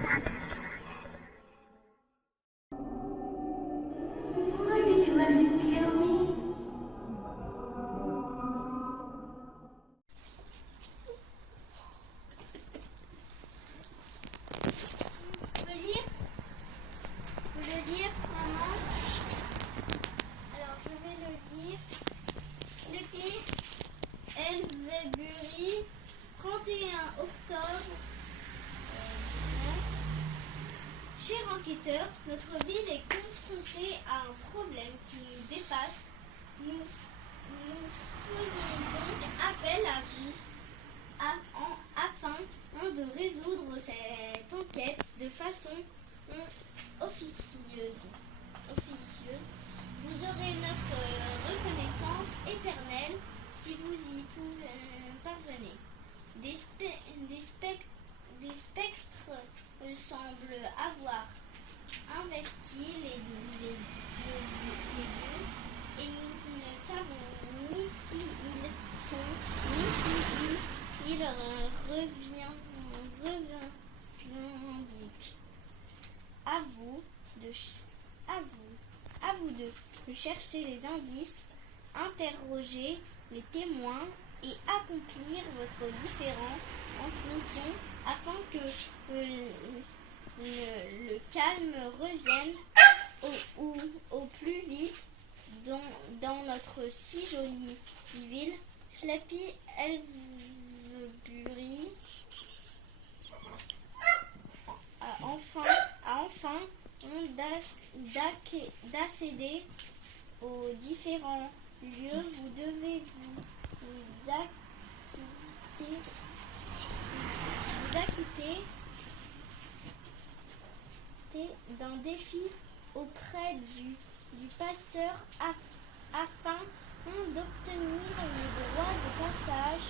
Why did you let him kill me? Je peux lire? Je peux le lire, maman? Alors, je vais le lire. Sleepy Elvebury, 31 octobre. Cher enquêteur, notre ville est confrontée à un problème qui nous dépasse. Nous faisons donc appel à vous afin de résoudre cette enquête de façon officieuse. Vous aurez notre reconnaissance éternelle si vous y parvenez. Des spectres semblent avoir investi les lieux et nous ne savons ni qui ils sont, ni qui ils revendiquent. À vous de chercher les indices, interroger les témoins et accomplir votre différente mission afin que le calme revienne au plus vite dans notre si jolie ville. Sleepy Elvebury a enfin d'accéder aux différents lieux. Vous devez vous acquitter d'un défi auprès du passeur afin d'obtenir le droit de passage.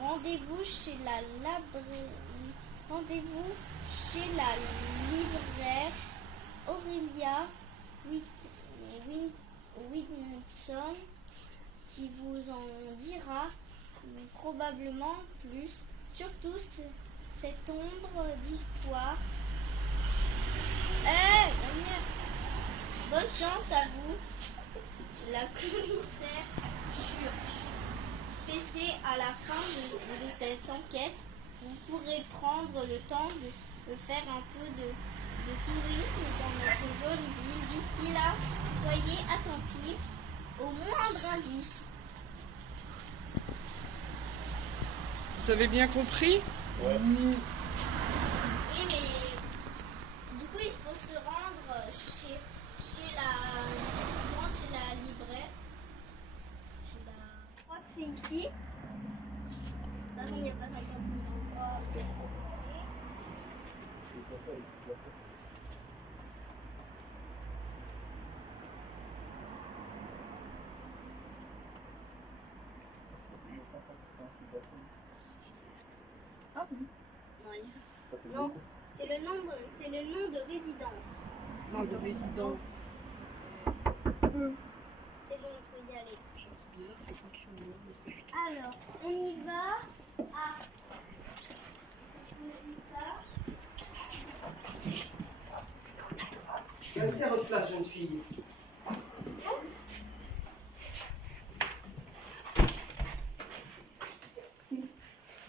Rendez-vous chez la libraire Aurélia Wilson qui vous en dira probablement plus. Surtout cette ombre d'histoire. Bonne chance à vous, la commissaire Church. PC, à la fin de cette enquête, vous pourrez prendre le temps de faire un peu de tourisme dans notre jolie ville. D'ici là, soyez attentifs au moindre indice. Vous avez bien compris? Ouais. Oui, mais du coup, il faut se rendre chez la libraire. Je crois que c'est ici. Là, il n'y a pas 50 000 endroits. Ah oui. Non, c'est le nom de résidence. Non, de résident. C'est bon, on peut y aller. C'est bizarre, c'est quoi qui sont les noms? Alors, on y va. Ah. Restez à votre place, jeune fille.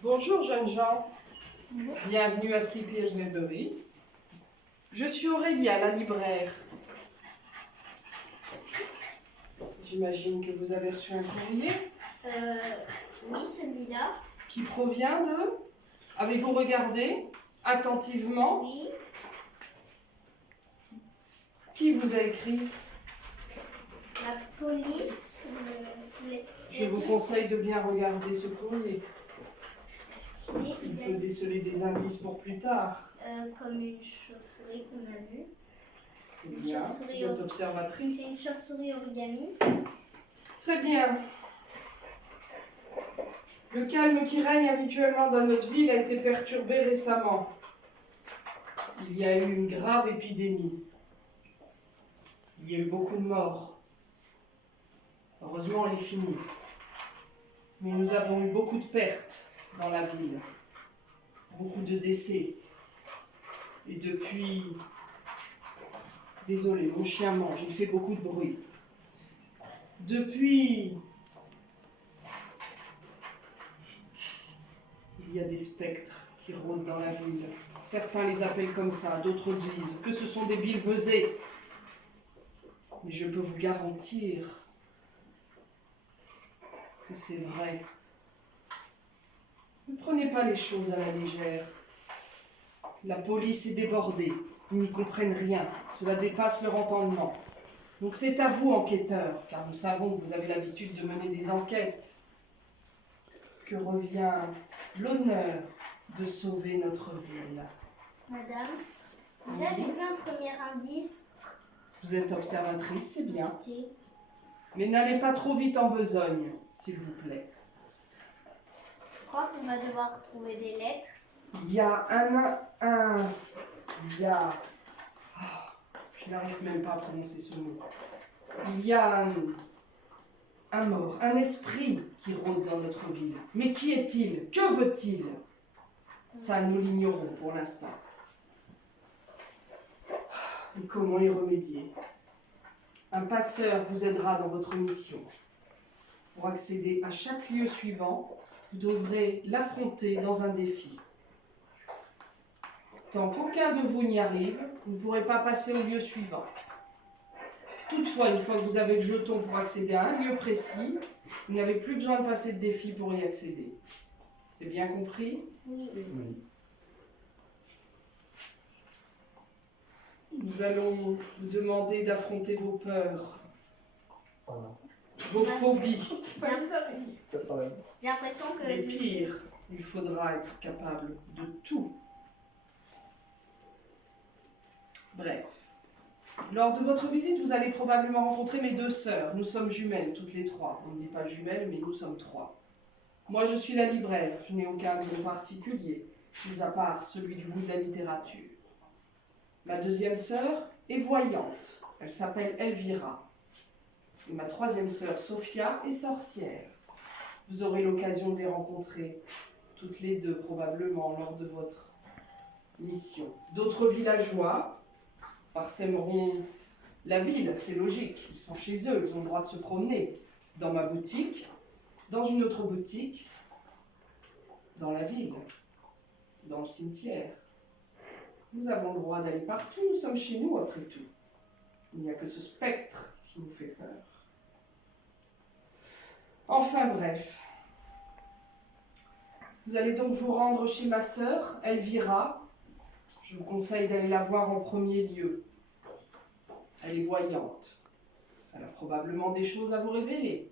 Bonjour, jeunes gens. Bienvenue à Sleepy Elvebury. Je suis Aurélia, la libraire. J'imagine que vous avez reçu un courrier Oui, celui-là. qui provient de... Avez-vous regardé attentivement? Oui. Qui vous a écrit? La police. Je vous conseille de bien regarder ce courrier. Il peut déceler des indices pour plus tard. Comme une chauve-souris qu'on a vue. C'est bien. Vous êtes observatrice. C'est une chauve-souris origami. Très bien. Le calme qui règne habituellement dans notre ville a été perturbé récemment. Il y a eu une grave épidémie. Il y a eu beaucoup de morts. Heureusement, elle est finie. Mais nous avons eu beaucoup de pertes dans la ville. Beaucoup de décès. Et depuis... Désolé, mon chien mange, il fait beaucoup de bruit. Depuis... Il y a des spectres qui rôdent dans la ville. Certains les appellent comme ça, d'autres disent que ce sont des billevesées. Mais je peux vous garantir que c'est vrai. Ne prenez pas les choses à la légère. La police est débordée. Ils n'y comprennent rien. Cela dépasse leur entendement. Donc c'est à vous, enquêteurs, car nous savons que vous avez l'habitude de mener des enquêtes, que revient l'honneur de sauver notre ville. Madame, déjà j'ai vu un premier indice. Vous êtes observatrice, c'est bien. Ok. Mais n'allez pas trop vite en besogne, s'il vous plaît. Je crois qu'on va devoir trouver des lettres. Il y a il y a... je n'arrive même pas à prononcer ce mot. Il y a un mort, un esprit qui rôde dans notre ville. Mais qui est-il? Que veut-il? Ça, nous l'ignorons pour l'instant. Et comment y remédier? Un passeur vous aidera dans votre mission. Pour accéder à chaque lieu suivant, vous devrez l'affronter dans un défi. Tant qu'aucun de vous n'y arrive, vous ne pourrez pas passer au lieu suivant. Toutefois, une fois que vous avez le jeton pour accéder à un lieu précis, vous n'avez plus besoin de passer de défi pour y accéder. C'est bien compris? Oui. Nous allons vous demander d'affronter vos peurs, vos phobies. J'ai l'impression que Mais pire, il faudra être capable de tout. Bref. Lors de votre visite, vous allez probablement rencontrer mes deux sœurs. Nous sommes jumelles, toutes les trois. On ne dit pas jumelles, mais nous sommes trois. Moi, je suis la libraire. Je n'ai aucun nom particulier, mis à part celui du goût de la littérature. Ma deuxième sœur est voyante. Elle s'appelle Elvira. Et ma troisième sœur, Sophia, est sorcière. Vous aurez l'occasion de les rencontrer, toutes les deux probablement, lors de votre mission. D'autres villageois parsèmeront la ville, c'est logique. Ils sont chez eux, ils ont le droit de se promener. Dans ma boutique, dans une autre boutique, dans la ville, dans le cimetière. Nous avons le droit d'aller partout, nous sommes chez nous après tout. Il n'y a que ce spectre qui nous fait peur. Enfin bref. Vous allez donc vous rendre chez ma sœur, Elvira. Je vous conseille d'aller la voir en premier lieu. Elle est voyante. Elle a probablement des choses à vous révéler.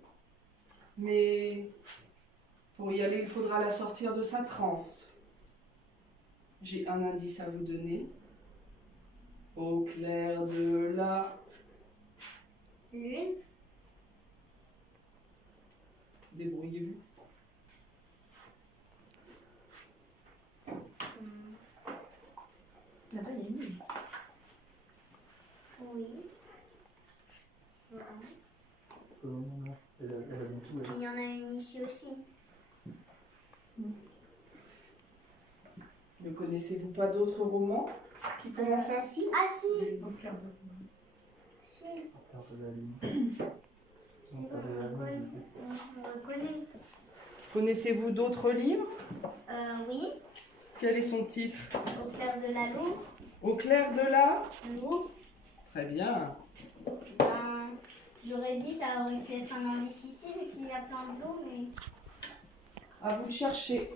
Mais pour y aller, il faudra la sortir de sa transe. J'ai un indice à vous donner. Au clair de la lune. Débrouillez-vous. Là-bas, il y a une lune. Oui. Il y en a une ici aussi. Ne connaissez-vous pas d'autres romans qui commencent ainsi? Ah si. Au clair de lune. Si. On reconnaît. Connaissez-vous d'autres livres? Oui. Quel est son titre? Au clair de la lune. Au clair de la... Louvre. Très bien. J'aurais dit ça aurait pu être un indice ici vu qu'il y a plein de l'eau, mais À vous de chercher.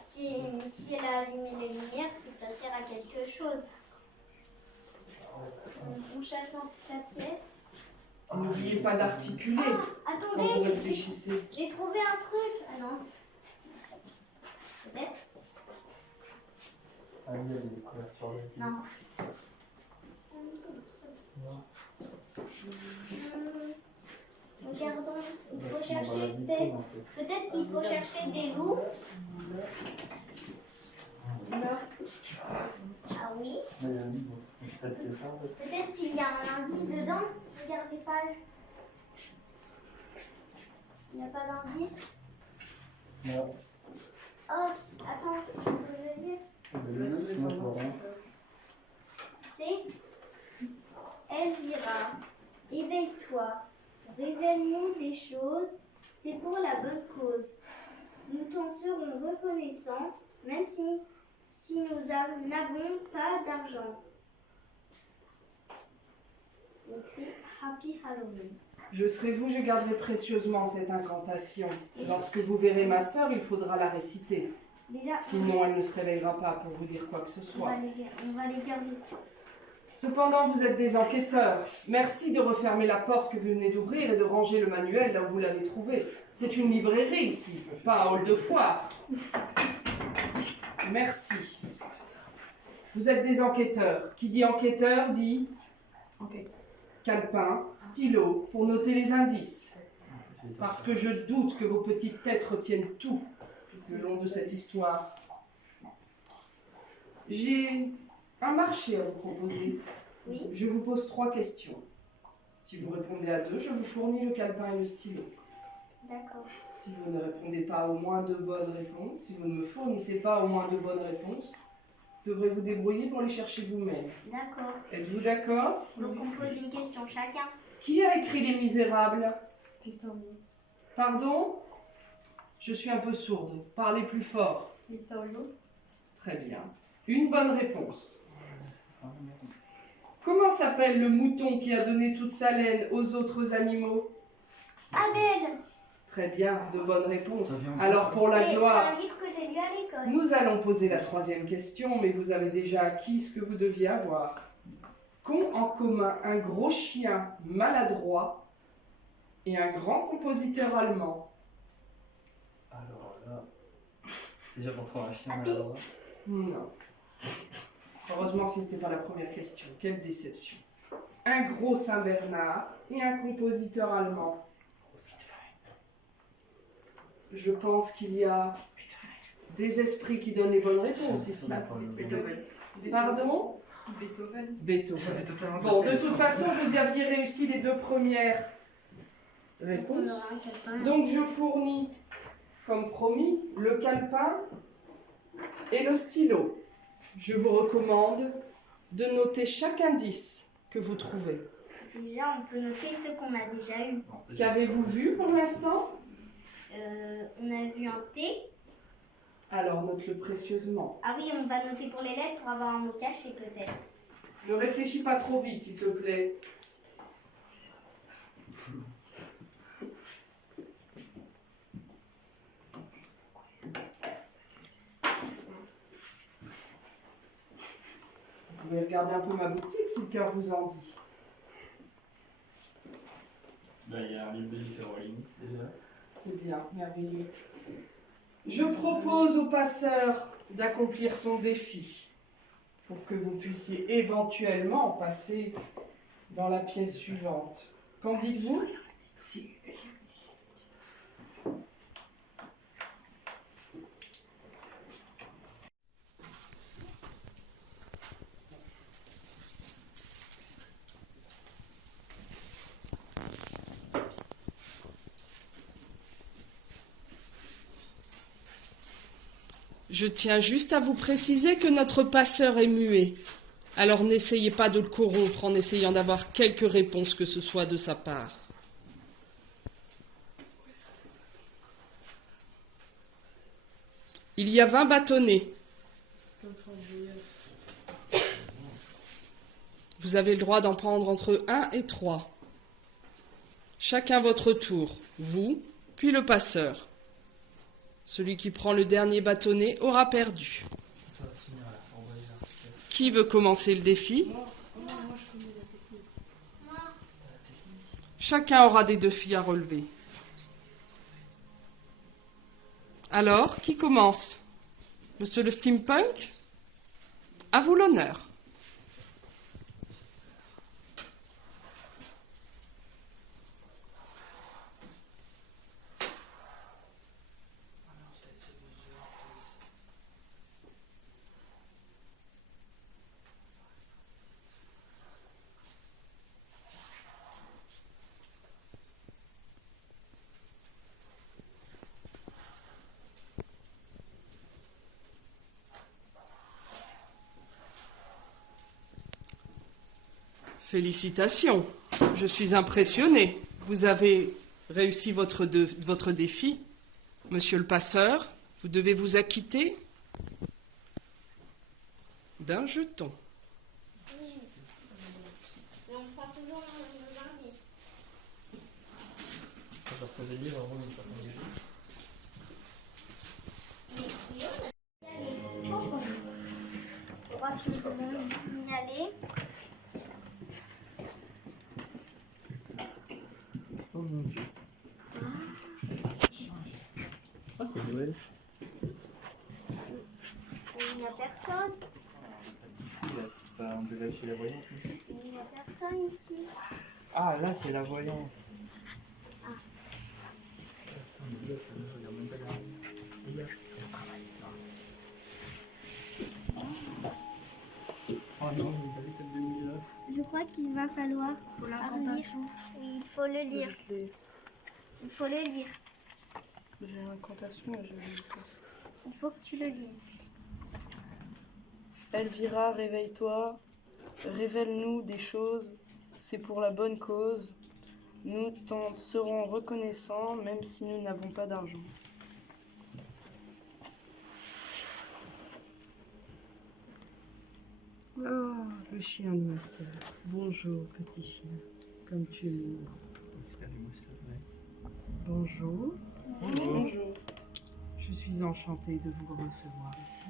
si elle a allumé les lumières, c'est que ça sert à quelque chose. On chasse en la pièce. N'oubliez pas d'articuler Ah, quand vous attendez, réfléchissez. j'ai trouvé un truc. Ah non, peut-être. Non. Regardons, il faut chercher peut-être qu'il faut chercher des loups. Ah oui. Peut-être qu'il y a un indice dedans. Regarde les pages. Il n'y a pas d'indice. Non. Oh, attends, je veux dire. C'est Elvira. Éveille-toi. Révèle-nous des choses. C'est pour la bonne cause. Nous t'en serons reconnaissants, même si nous n'avons pas d'argent. Écrit Happy Halloween. Je serai vous, je garderai précieusement cette incantation. Lorsque vous verrez ma sœur, il faudra la réciter. Déjà, Sinon, elle ne se réveillera pas pour vous dire quoi que ce on va soit. les garder tous. Cependant, vous êtes des enquêteurs. Merci de refermer la porte que vous venez d'ouvrir et de ranger le manuel là où vous l'avez trouvé. C'est une librairie ici, pas un hall de foire. Merci. Vous êtes des enquêteurs. Qui dit enquêteur dit calepin, stylo, pour noter les indices. Parce que je doute que vos petites têtes retiennent tout le long de cette histoire. J'ai un marché à vous proposer. Oui. Je vous pose 3 questions. Si vous répondez à 2, je vous fournis le calepin et le stylo. D'accord. Si vous ne répondez pas au moins 2 bonnes réponses, si vous ne me fournissez pas au moins 2 bonnes réponses, vous devrez vous débrouiller pour les chercher vous-même. D'accord. Êtes-vous d'accord? Donc on pose une question chacun. Qui a écrit Les Misérables? Victor Hugo. Pardon? Je suis un peu sourde. Parlez plus fort. Victor Hugo. Très bien. Une bonne réponse. Comment s'appelle le mouton qui a donné toute sa laine aux autres animaux? Abel. Très bien, de bonnes réponses. Ça vient Alors pour la C'est gloire, un livre que j'ai lu à l'école. nous allons poser la 3e question, mais vous avez déjà acquis ce que vous deviez avoir. Qu'ont en commun un gros chien maladroit et un grand compositeur allemand? Alors là, déjà pour trouver un chien Papy. maladroit. Non. Heureusement que ce n'était pas la première question. Quelle déception. Un gros Saint-Bernard et un compositeur allemand. Je pense qu'il y a des esprits qui donnent les bonnes réponses ici. Beethoven. Pardon? Beethoven. Beethoven. Ça fait totalement Bon, de intéressant. toute façon, vous aviez réussi les 2 premières On réponses. aura un calepin. Donc, je fournis, comme promis, le calepin et le stylo. Je vous recommande de noter chaque indice que vous trouvez. Déjà, on peut noter ce qu'on a déjà eu. Bon, déjà, Qu'avez-vous vu pour l'instant? On a vu un T. Alors, note-le précieusement. Ah oui, on va noter pour les lettres pour avoir un mot caché peut-être. Ne réfléchis pas trop vite, s'il te plaît. Vous pouvez regarder un peu ma boutique si le cœur vous en dit. Là, il y a un livre de Victor Hugo déjà. C'est bien, merveilleux. Je propose au passeur d'accomplir son défi pour que vous puissiez éventuellement passer dans la pièce suivante. Qu'en dites-vous? Je tiens juste à vous préciser que notre passeur est muet. Alors n'essayez pas de le corrompre en essayant d'avoir quelque réponse que ce soit de sa part. Il y a 20 bâtonnets. Vous avez le droit d'en prendre entre 1 et 3. Chacun votre tour, vous, puis le passeur. Celui qui prend le dernier bâtonnet aura perdu. Ça va se finir à la fin, on va dire. Qui veut commencer le défi? Moi, je connais la technique. Chacun aura des défis à relever. Alors, qui commence? Monsieur le steampunk? À vous l'honneur. Félicitations. Je suis impressionnée. Vous avez réussi votre défi. Monsieur le passeur, vous devez vous acquitter d'un jeton. Mais on prend toujours nos indices. Je vais reposer le livre avant de me faire un jeu. Mais Guillaume, je crois qu'il faut y aller. Oh mon dieu. Ah, c'est Noël. Il n'y a personne. On devait aller chez la voyante. Il n'y a personne ici. Ah, là, c'est la voyante. Ah. Attends, mais là, je regarde même pas derrière. Oh non, vous avez tête de mille. Je crois qu'il va falloir lire. Oui, il faut le lire. Il faut le lire. J'ai l'incantation et je vais Il faut que tu le lises. Elvira, réveille-toi, révèle-nous des choses, c'est pour la bonne cause. Nous t'en serons reconnaissants, même si nous n'avons pas d'argent. Oh, le chien de ma sœur. Bonjour, petit chien. Comme tu es mignon. C'est la mousse, ouais. Bonjour. Bonjour. Je suis enchantée de vous recevoir ici,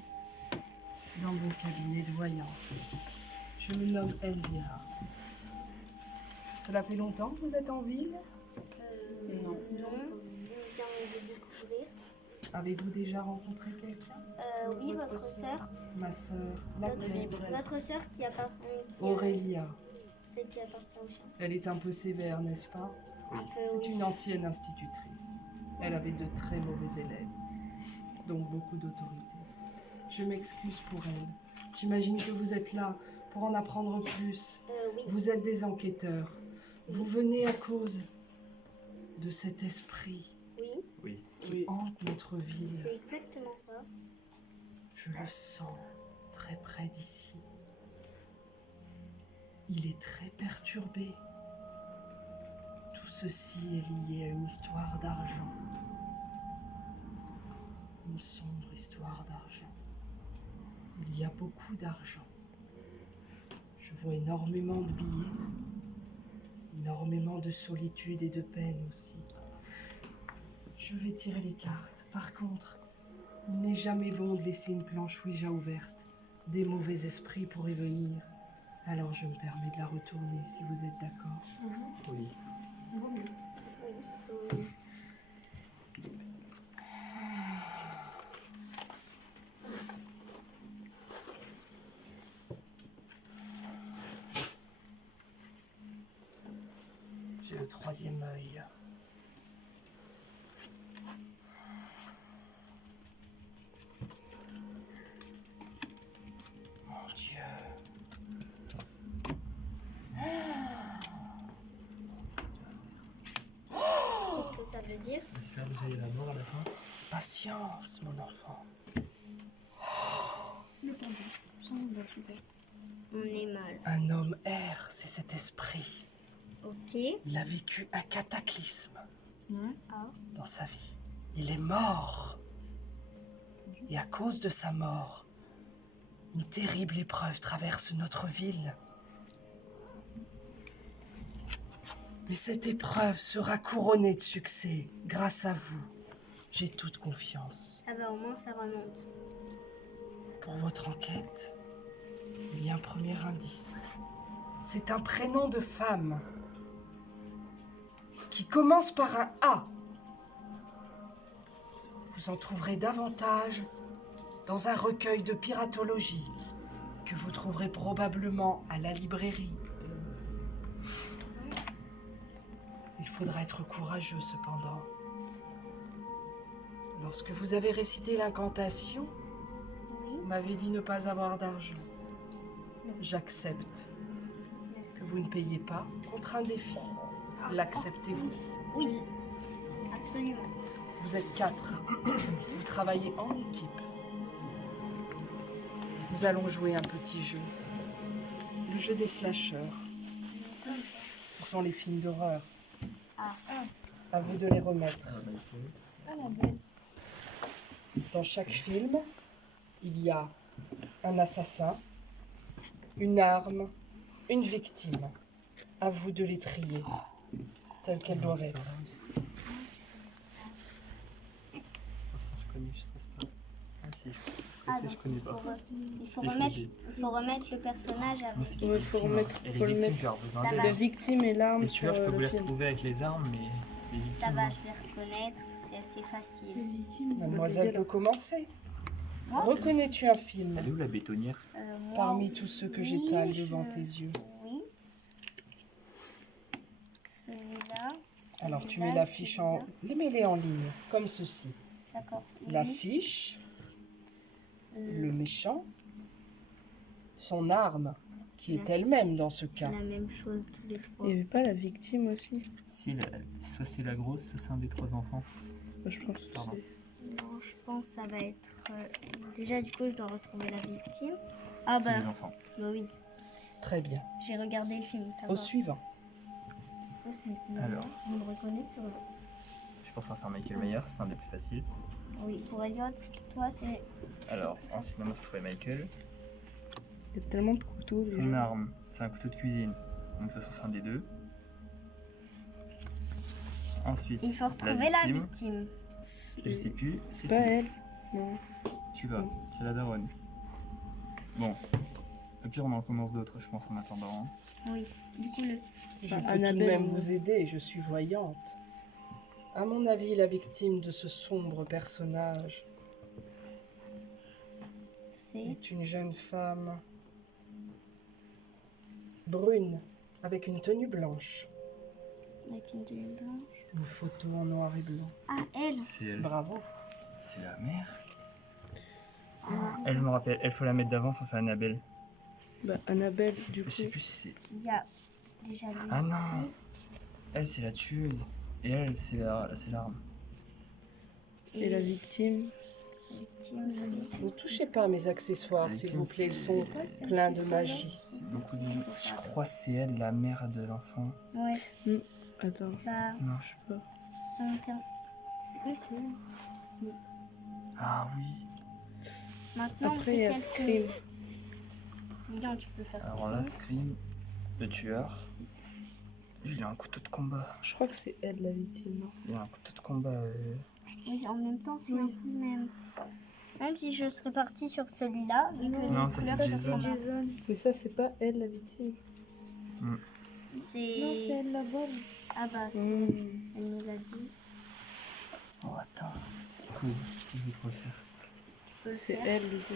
dans mon cabinet de voyance. Je me nomme Elvira. Cela fait longtemps que vous êtes en ville? Non. Non, on vient de découvrir. Avez-vous déjà rencontré quelqu'un? Oui, votre sœur. Ma sœur, laquelle? Votre sœur qui appartient. Aurélia. Celle qui appartient au chien. Elle est un peu sévère, n'est-ce pas? Un peu, C'est oui. une ancienne institutrice. Elle avait de très mauvais élèves, donc beaucoup d'autorité. Je m'excuse pour elle. J'imagine que vous êtes là pour en apprendre plus. Oui. Vous êtes des enquêteurs. Vous venez à cause de cet esprit Oui, Oui. qui hante notre ville. c'est exactement ça. Je le sens très près d'ici. Il est très perturbé. Tout ceci est lié à une histoire d'argent. Une sombre histoire d'argent. Il y a beaucoup d'argent. Je vois énormément de billets. Énormément de solitude et de peine aussi. Je vais tirer les cartes. Par contre, il n'est jamais bon de laisser une planche Ouija ouverte. Des mauvais esprits pourraient venir. Alors je me permets de la retourner si vous êtes d'accord. Oui. Oui, faut- J'ai le troisième œil. Mon Dieu. Qu'est-ce que ça veut dire? J'espère que j'ai la mort à la fin. Patience, mon enfant. On est mal. Un homme erre, c'est cet esprit. Ok. Il a vécu un cataclysme Ah. dans sa vie. Il est mort. Et à cause de sa mort, une terrible épreuve traverse notre ville. Mais cette épreuve sera couronnée de succès grâce à vous. J'ai toute confiance. Ça va, au moins ça remonte. Pour votre enquête, il y a un premier indice. C'est un prénom de femme qui commence par un A. Vous en trouverez davantage dans un recueil de piratologie que vous trouverez probablement à la librairie. Il faudra être courageux cependant. Lorsque vous avez récité l'incantation, Oui. vous m'avez dit ne pas avoir d'argent. J'accepte que vous ne payez pas contre un défi. L'acceptez-vous? Oui. Absolument. Vous êtes 4. Vous travaillez en équipe. Nous allons jouer un petit jeu. Le jeu des slashers. sont les films d'horreur. Ah. À vous de les remettre. Annabelle. Dans chaque film, il y a un assassin, une arme, une victime. À vous de les trier, telles qu'elles doivent être. Je connais, je sais pas. Ah si, Ah, je donc connais pas. il faut Si, je remettre, connais. il faut remettre le personnage Moi, avec. c'est Ouais, les faut victimes. remettre- Et faut les le victimes, mettre. j'ai besoin Ça d'elles. va. La victime et l'arme Les sur tueurs, je peux vous le les film. retrouver avec les armes, mais les victimes. Ça va, non. je vais reconnaître, c'est assez facile. Mademoiselle peut commencer. Reconnais-tu un film Elle est où la bétonnière? Moi, parmi tous ceux que oui, j'étale devant je- tes yeux? Oui. Celui-là. Alors tu celui-là, mets l'affiche en... celui-là. Mets-les en ligne, comme ceci. D'accord. L'affiche, Oui. le méchant, son arme, qui est la- elle-même dans ce C'est cas. la même chose tous les trois. Il n'y avait pas la victime aussi? Si, soit c'est la grosse, soit c'est un des 3 enfants. Bah, je pense que Pardon. c'est... Non, je pense que ça va être. Déjà, du coup, je dois retrouver la victime. Ah C'est bah, les enfants. bah oui, Très bien. j'ai regardé le film, ça Au va. suivant. Alors. On le reconnaît plus. Je pense à faire Michael Myers, c'est un des plus faciles. Oui, pour Elliot, toi, c'est. Alors, ensuite, maintenant, il faut trouver Michael. Il y a tellement de couteaux. Son déjà. arme, c'est un couteau de cuisine. Donc, ça, c'est un des deux. Ensuite, Il faut retrouver la victime. Je sais plus. C'est pas elle. Non. Tu vas, c'est la daronne. Bon. Au pire, on en commence d'autres, je pense, en attendant. hein. Oui, du coup, le. Je peux tout de Annabelle, même moi. vous aider, je suis voyante. À mon avis, la victime de ce sombre personnage C'est. est une jeune femme brune, avec une tenue blanche. Avec une tenue blanche. Une photo en noir et blanc. Ah, elle. C'est elle. Bravo. C'est la mère. Elle, je me rappelle. Elle, faut la mettre d'avant, faut faire Annabelle. Bah, Annabelle, du Je coup. sais plus si c'est. Il y a déjà lui Ah ici. non. Elle, c'est la tueuse. Et elle, c'est l'arme. Et la victime. La victime, c'est. Ne touchez pas à mes accessoires, La s'il vous victime, plaît, ils c'est- sont pas celle pleins qui de sont magie. C'est beaucoup de. Je crois que c'est elle, la mère de l'enfant. Ouais, Attends. bah, Non, je sais pas. c'est en termes. Oui, c'est elle. Si. Ah oui. Maintenant, on Après, il y fait a quelques. Scream. Bien, tu peux faire Alors là, Scream, le tueur. Lui, il a un couteau de combat. Je crois que c'est elle, la victime. Non. Il a un couteau de combat. Oui, en même temps, c'est un peu le même. Même si je serais partie sur celui-là, vu que Non, les ça, couleurs c'est se Jason. ressemblent. Mais ça, c'est pas elle, la victime. C'est. elle, la bonne. Ah bah, Hmm. elle nous a dit. Oh, attends. Psychose. Je vais trop le faire. Tu peux le C'est faire. elle, du coup.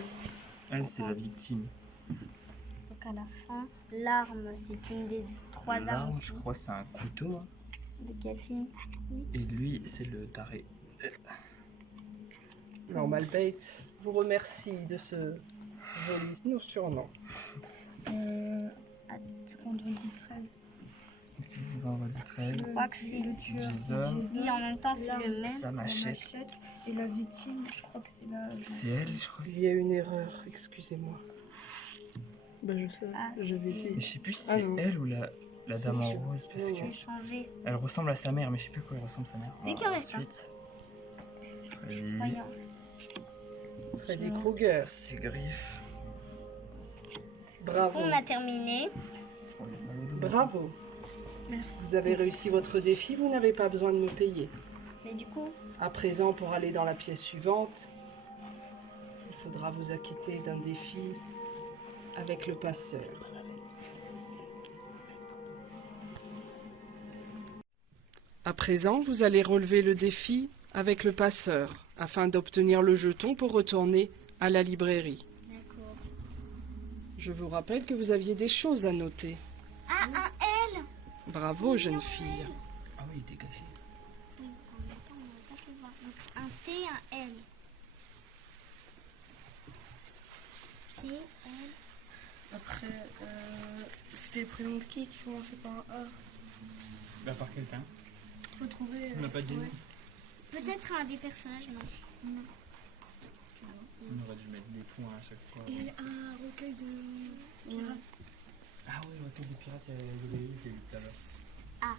Elle, c'est la victime. Donc à la fin, l'arme, c'est une des trois armes. L'arme, aussi. je crois, c'est un couteau. hein. De quel film? Et lui, c'est le taré. Normal Bates vous remercie de ce joli surnom. Vendredi 13. Vendredi 13. Je crois que c'est le tueur. Jason. Oui, en même temps, c'est le même. Sa machette. Et la victime, je crois que c'est la. C'est elle, je crois. Il y a une erreur, excusez-moi. Bah, je sais. Ah, Je vais c'est- dire. Mais je sais plus si Ah c'est non. elle ou la dame en rose. Parce que J'ai changé. elle ressemble à sa mère, mais je sais plus quoi elle ressemble à sa mère. Mais Alors, qu'il reste, hein. ensuite. Freddy. Voyons. Freddy Krueger, C'est Griff. bravo. On a terminé. Bravo. Vous avez réussi votre défi, vous n'avez pas besoin de me payer. Mais du coup, À présent, pour aller dans la pièce suivante, il faudra vous acquitter d'un défi avec le passeur. À présent, vous allez relever le défi avec le passeur afin d'obtenir le jeton pour retourner à la librairie. d'accord. Je vous rappelle que vous aviez des choses à noter. Ah, un L. Bravo, jeune fille. Ah oui, il était caché. Oui, en même temps, on va pas le voir. Donc un T, un L. T, L. Après, c'était le prénom de qui commençait par un A? Bah, par quelqu'un. Faut trouver. On n'a pas dit nom. Peut-être un des personnages, non. On aurait dû mettre des points à chaque fois. Et un recueil de pirates. Ah oui, le recueil des pirates, il y avait eu qui a eu tout à l'heure. A.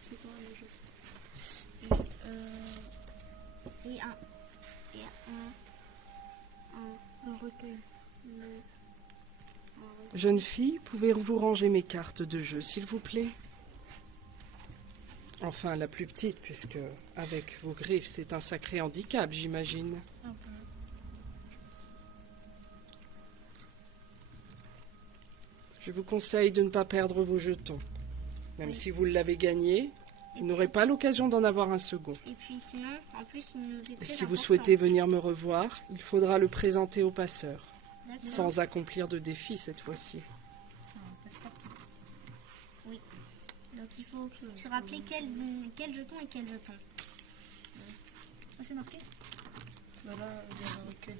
C'est quoi le jeu? Et un. Et Un recueil. Jeune fille, pouvez-vous ranger mes cartes de jeu, s'il vous plaît? Enfin, la plus petite, puisque, avec vos griffes, c'est un sacré handicap, j'imagine. Un peu. Je vous conseille de ne pas perdre vos jetons. Même si vous l'avez gagné, vous n'aurez pas l'occasion d'en avoir un second. Et puis sinon, en plus, il nous est Et très si vous important. souhaitez venir me revoir, il faudra le présenter au passeur, D'accord. sans accomplir de défi cette fois-ci. C'est un passe-partout. Donc il faut se rappeler quel jeton et quel jeton. Ah, c'est marqué? Voilà, il y a le recueil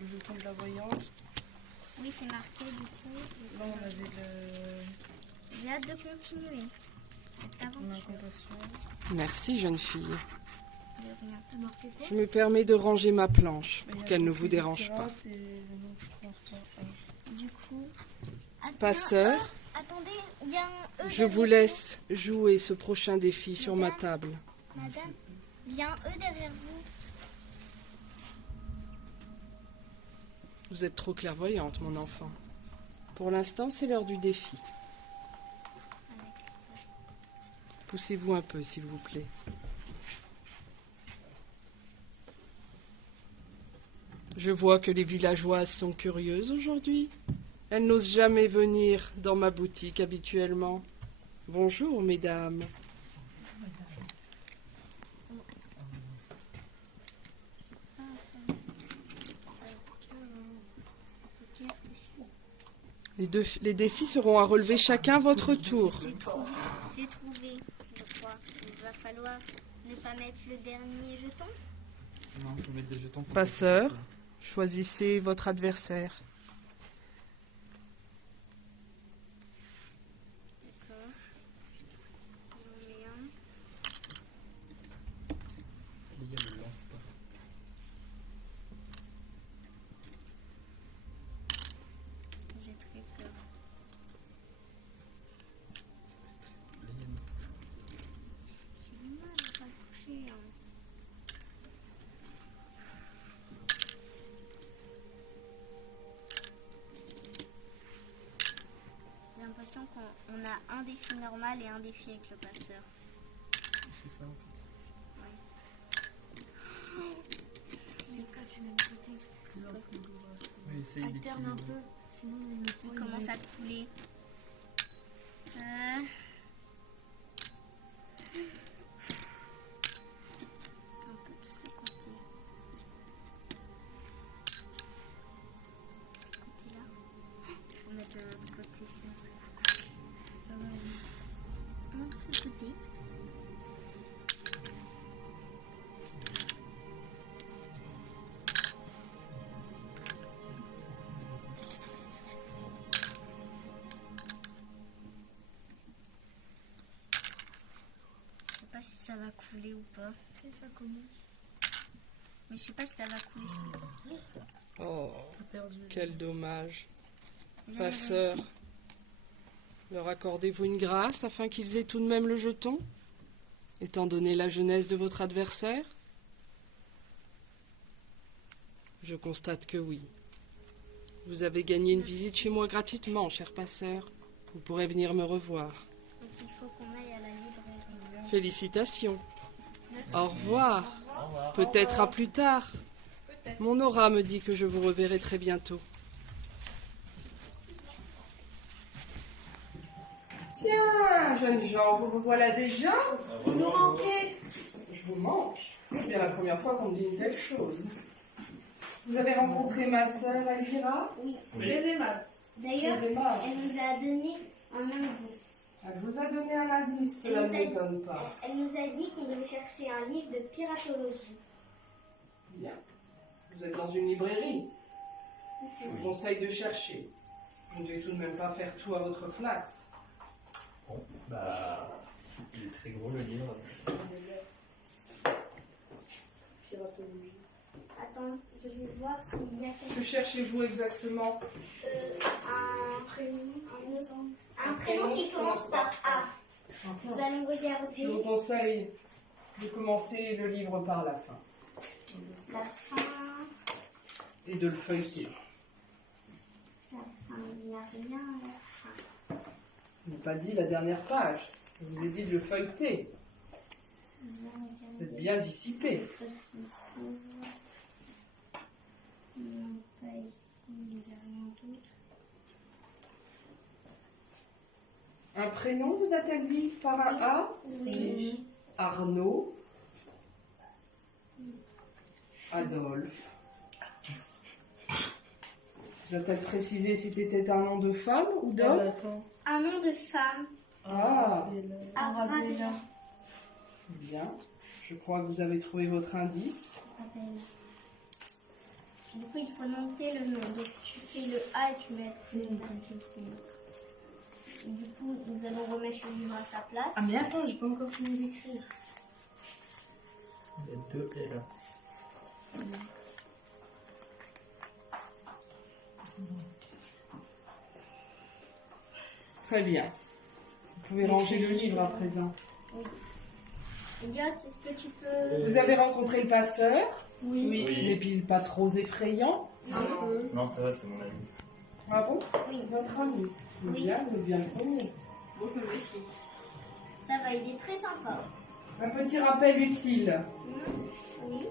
le jeton de la voyance. Oui, c'est marqué du coup. Là, on avait le... J'ai hâte de continuer. Cette aventure. l'incantation. Merci, jeune fille. De rien. C'est marqué quoi? Je me permets de ranger ma planche Il y pour a qu'elle le ne vous recueil du dérange pas. pirate et le nom du transport. Du coup. Passeur, Attendez, il y a un E. je vous derrière laisse jouer ce prochain défi sur ma table. vous. Madame, il y a un E derrière vous. Vous êtes trop clairvoyante, mon enfant. Pour l'instant, c'est l'heure du défi. Poussez-vous un peu, s'il vous plaît. Je vois que les villageoises sont curieuses aujourd'hui. Elles n'osent jamais venir dans ma boutique habituellement. Bonjour, mesdames. Les défis seront à relever chacun votre tour. J'ai trouvé, je crois. Il va falloir ne pas mettre le dernier jeton. Non, il faut mettre des jetons. pour Passeur, que- choisissez votre adversaire. D'accord. J'en mets un. Les gars ne lancent pas. J'ai très peur. Les gars ne touchent J'ai du mal à pas le toucher. Hein. J'ai l'impression qu'on a un défi normal et un défi avec le passeur. pas. C'est ça en fait. Les quatre du même côté. Oui, essaye Alterne un d'équilibrer. peu, sinon Il commence à couler. Un peu de ce côté. Ce côté-là. Il faut mettre de l'autre côté, sinon ça va pas. Un de ce côté. Je sais pas si ça va couler ou pas. Et ça commence. Mais je sais pas si ça va couler celui-là. Oh, T'as perdu. quel dommage. J'avais Passeur, réussi. leur accordez-vous une grâce afin qu'ils aient tout de même le jeton, étant donné la jeunesse de votre adversaire? Je constate que oui. Vous avez gagné une visite chez moi gratuitement, cher passeur. Vous pourrez venir me revoir. Donc il faut qu'on aille à la librairie. Félicitations. Au revoir. Peut-être à plus tard. Mon aura me dit que je vous reverrai très bientôt. Tiens, jeunes gens, vous revoilà déjà? Vous nous manquez. Je vous manque. C'est bien la première fois qu'on me dit une telle chose. Vous avez rencontré ma sœur Elvira? Oui. Très aimable. D'ailleurs, Très aimable. elle nous a donné un indice. Elle vous a donné un indice, Elle cela nous ne a dit- m'étonne pas. Elle nous a dit qu'on devait chercher un livre de piratologie. Bien. Vous êtes dans une librairie. Je vous conseille de chercher. Je ne vais tout de même pas faire tout à votre place. Bon, bah, il est très gros le livre. Attends, je vais voir s'il y a quelque Que cherchez-vous exactement? un prénom prénom qui commence par A. Nous allons Je regarder vous conseille de commencer le livre par la fin la fin. et de le feuilleter. La fin, il n'y a rien à la fin. Je n'ai pas dit la dernière page. Je vous ai dit de le feuilleter. Nous allons Vous regarder êtes bien dissipé. le truc qui s'ouvre. Non, pas ici, il n'y a rien d'autre. Un prénom vous a-t-elle dit par un A? Oui. Arnaud. Adolphe. Vous a-t-elle précisé si c'était un nom de femme ou d'homme? Attends. Un nom de femme. Ah, Arabella. bien. Je crois que vous avez trouvé votre indice. Du coup, il faut noter le nom. Donc, tu fais le A et tu mets le nom. Du coup, nous allons remettre le livre à sa place. Ah mais attends, j'ai pas encore fini d'écrire. Il y a 2 L. Très bien. Vous pouvez ranger le livre à présent. Elliot, est-ce que tu peux... Vous avez rencontré le passeur. Oui. Il n'est pas trop effrayant. Non, ça va, c'est mon ami. Ah bon? Oui. Votre ami. Oui. Bien, vous êtes bien connu. Ça va, il est très sympa. Un petit rappel utile. Oui.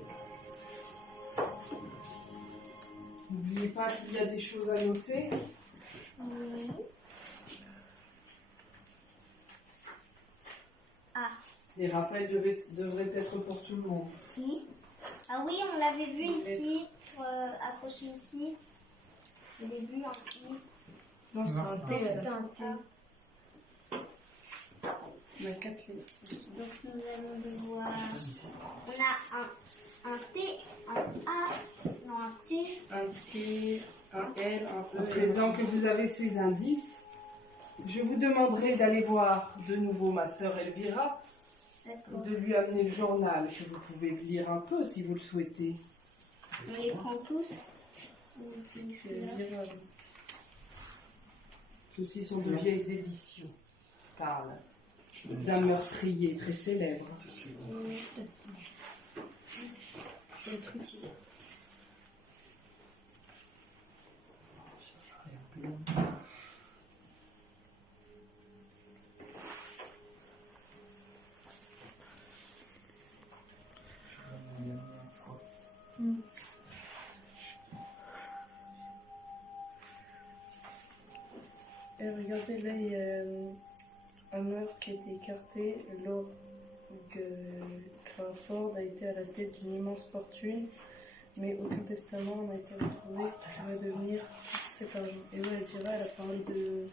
N'oubliez pas qu'il y a des choses à noter. Oui. Ah, Les rappels devraient être pour tout le monde. si. Ah oui, on l'avait vu ici, pour accrocher ici. Je l'ai vu en I. Non, c'est un T. C'était là. un T. On a 4 lignes. Donc nous allons devoir... On a un T, un A, non un T. Un T, un L, un E. À présent que vous avez ces indices, je vous demanderai d'aller voir de nouveau ma sœur Elvira, D'accord. de lui amener le journal que vous pouvez lire un peu si vous le souhaitez. On les prend tous. Ceux-ci sont de vieilles éditions. Parle d'un meurtrier très célèbre. Et regardez, là, il y a un meurtre qui a été écarté. Lord Crawford a été à la tête d'une immense fortune, mais aucun testament n'a été retrouvé qui va devenir cet argent. Et ouais, Elvira, elle a parlé de...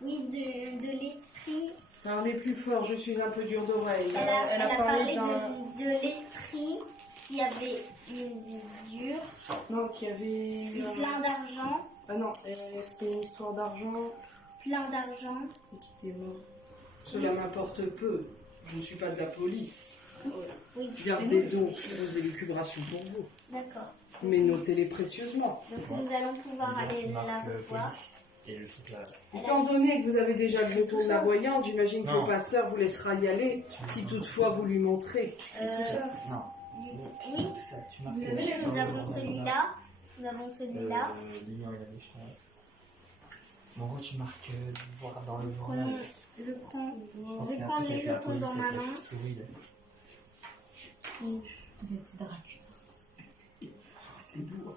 Oui, de l'esprit. Parlez plus fort, je suis un peu dur d'oreille. Elle a parlé d'un... de l'esprit qui avait une vie dure, Non, qui avait... plein d'argent, Ah non, c'était une histoire d'argent plein d'argent. et qui était mort. Cela m'importe peu. Je ne suis pas de la police. Oui, Gardez donc vos élucubrations pour vous. d'accord. Mais notez-les précieusement. Donc nous allons pouvoir aller la revoir. Police et le truc là. Étant donné que vous avez déjà le jeton de la voyante, j'imagine que Non. le passeur vous laissera y aller si toutefois vous lui montrez. Non. Oui, Ça, tu oui, nous avons celui-là. Nous avons celui-là. L'ignorant et la méchante. En gros, tu marques voir dans le Prenons, journal. je prends, Je je pense vais qu'il y a un prendre truc les avec la jetons police dans ma avec la main. chauve-souris, là. Vous êtes Dracula. C'est doux.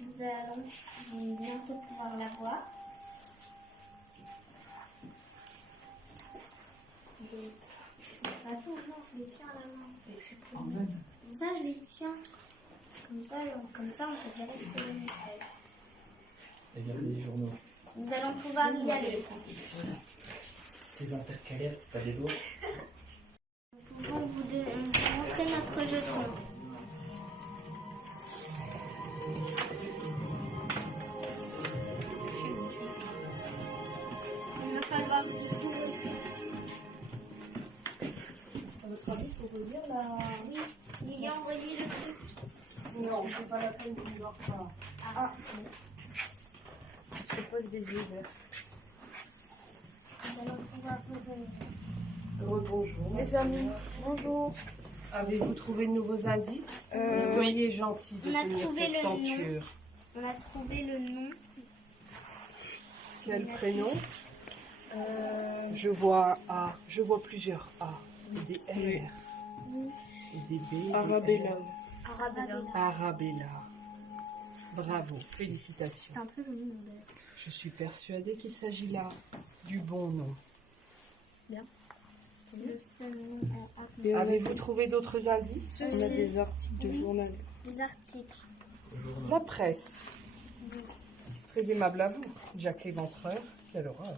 Nous allons bientôt pouvoir la voir. Attends, non, je les tiens à la main. Ça, je les tiens. Comme ça, on peut direct. Regarde les journaux. Nous allons pouvoir y aller. Ces intercalaires, c'est pas des lois. Nous pouvons vous montrer notre jeton. Il va falloir tout refaire. À votre avis, il faut relire la... Oui, Lilian, relis le truc. Non, c'est pas la peine de voir ça. Ah, se pose des yeux verts. Alors, on va revenir. Rebonjour. Les amis, bonjour. Avez-vous trouvé de nouveaux indices Oui. Soyez gentils de On a tenir trouvé cette le nom. tenture. On a trouvé le nom. Quel prénom Je vois un A, je vois plusieurs A, et des R, et des B, des Arabella. R. Arabella. Arabella. Bravo, félicitations. C'est un très joli nom d'ailleurs. Je suis persuadée qu'il s'agit là du bon nom. C'est le seul nom en A. Avez-vous trouvé d'autres indices On a des articles de Oui. journal. Des articles. La presse. C'est très aimable à vous. Jack l'éventreur, quelle horreur.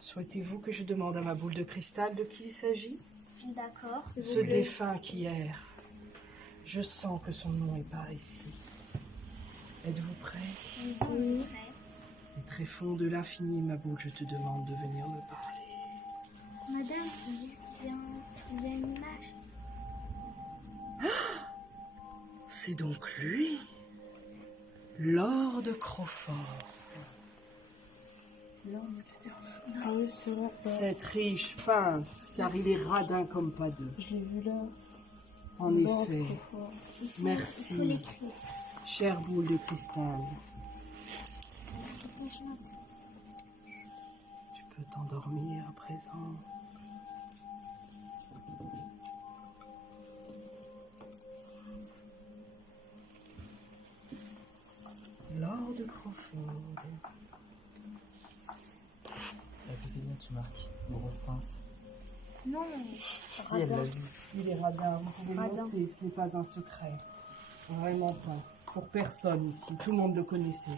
Souhaitez-vous que je demande à ma boule de cristal de qui il s'agit D'accord. Ce défunt qui erre. Je sens que son nom est par ici. Êtes-vous prêt Oui. Des tréfonds de l'infini, ma boule, je te demande de venir me parler. Madame, il y a une image. C'est donc lui, Lord Crawford. Ah oui, c'est vrai. Cette riche pince, car il est radin comme pas deux. Je l'ai vu là. En Lord effet, Crawford. Il faut merci, l'écrire. chère boule de cristal. Tu peux t'endormir à présent. Lord Crawford. La Catherine, tu marques grosse pince. Non. Si, elle l'a vu. Il est radin, vous pouvez le Radin. noter, ce n'est pas un secret. Vraiment pas. Pour personne ici, tout le monde le connaissait.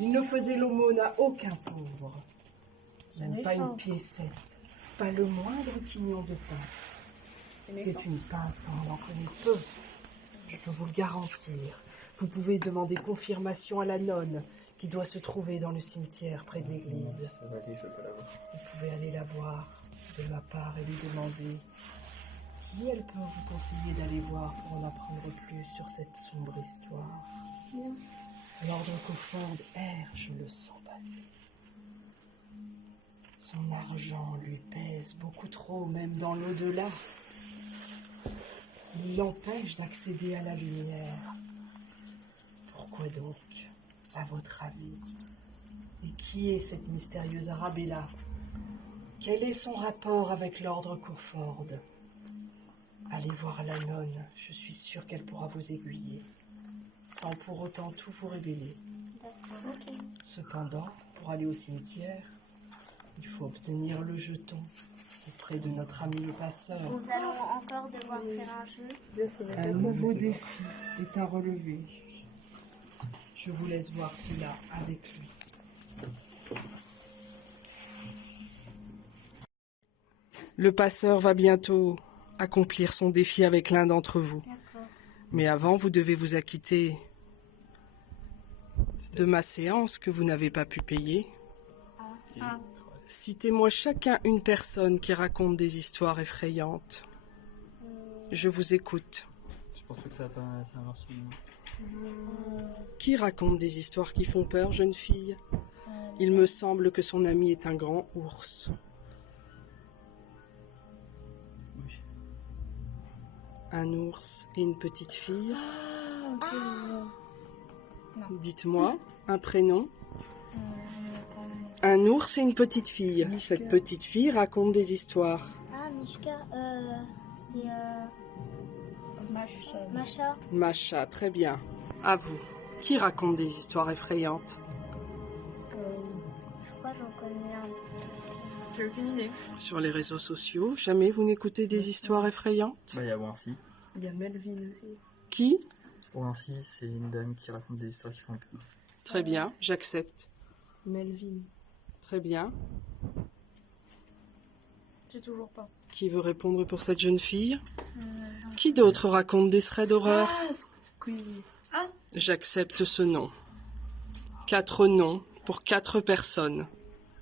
Il ne faisait l'aumône à aucun pauvre. Même pas une piécette, pas le moindre quignon de pain. C'était une pince comme on en connaît peu. Je peux vous le garantir. Vous pouvez demander confirmation à la nonne qui doit se trouver dans le cimetière près de l'église. Ça va aller, je peux la voir. Vous pouvez aller la voir de ma part et lui demander qui elle peut vous conseiller d'aller voir pour en apprendre plus sur cette sombre histoire. Lord Crawford erre, je le sens passer. Son argent lui pèse beaucoup trop, même dans l'au-delà. Il l'empêche d'accéder à la lumière. Pourquoi donc, à votre avis? Et qui est cette mystérieuse Arabella? Quel est son rapport avec l'ordre Crawford? Allez voir la nonne, je suis sûre qu'elle pourra vous aiguiller, sans pour autant tout vous révéler. D'accord. Ok. Cependant, pour aller au cimetière, il faut obtenir le jeton auprès de notre ami le passeur. Nous allons encore devoir faire un jeu. Là, ça va être Un nouveau défi est à relever. Je vous laisse voir cela avec lui. Le passeur va bientôt accomplir son défi avec l'un d'entre vous. D'accord. Mais avant, vous devez vous acquitter de ma séance que vous n'avez pas pu payer. Ah. Citez-moi chacun une personne qui raconte des histoires effrayantes. Je vous écoute. Je pense pas que ça va marcher. Qui raconte des histoires qui font peur, jeune fille? Il me semble que son ami est un grand ours. Oui. Un ours et une petite fille. Ah, Dites-moi un prénom. Un ours et une petite fille. Mishka. Cette petite fille raconte des histoires. Ah, Mishka, c'est Macha. Macha, très bien. À vous. Qui raconte des histoires effrayantes? Je crois que j'en connais un. J'ai aucune idée. Sur les réseaux sociaux, jamais vous n'écoutez des histoires effrayantes? Bah, il y a Wancy. Il y a Melvin aussi. Qui? Wancy, c'est une dame qui raconte des histoires qui font peur. Très bien, j'accepte. Melvin. Très bien. J'ai toujours pas. Qui veut répondre pour cette jeune fille? Qui d'autre raconte des threads d'horreur? Ah, Squeezie. J'accepte ce nom. 4 noms pour 4 personnes.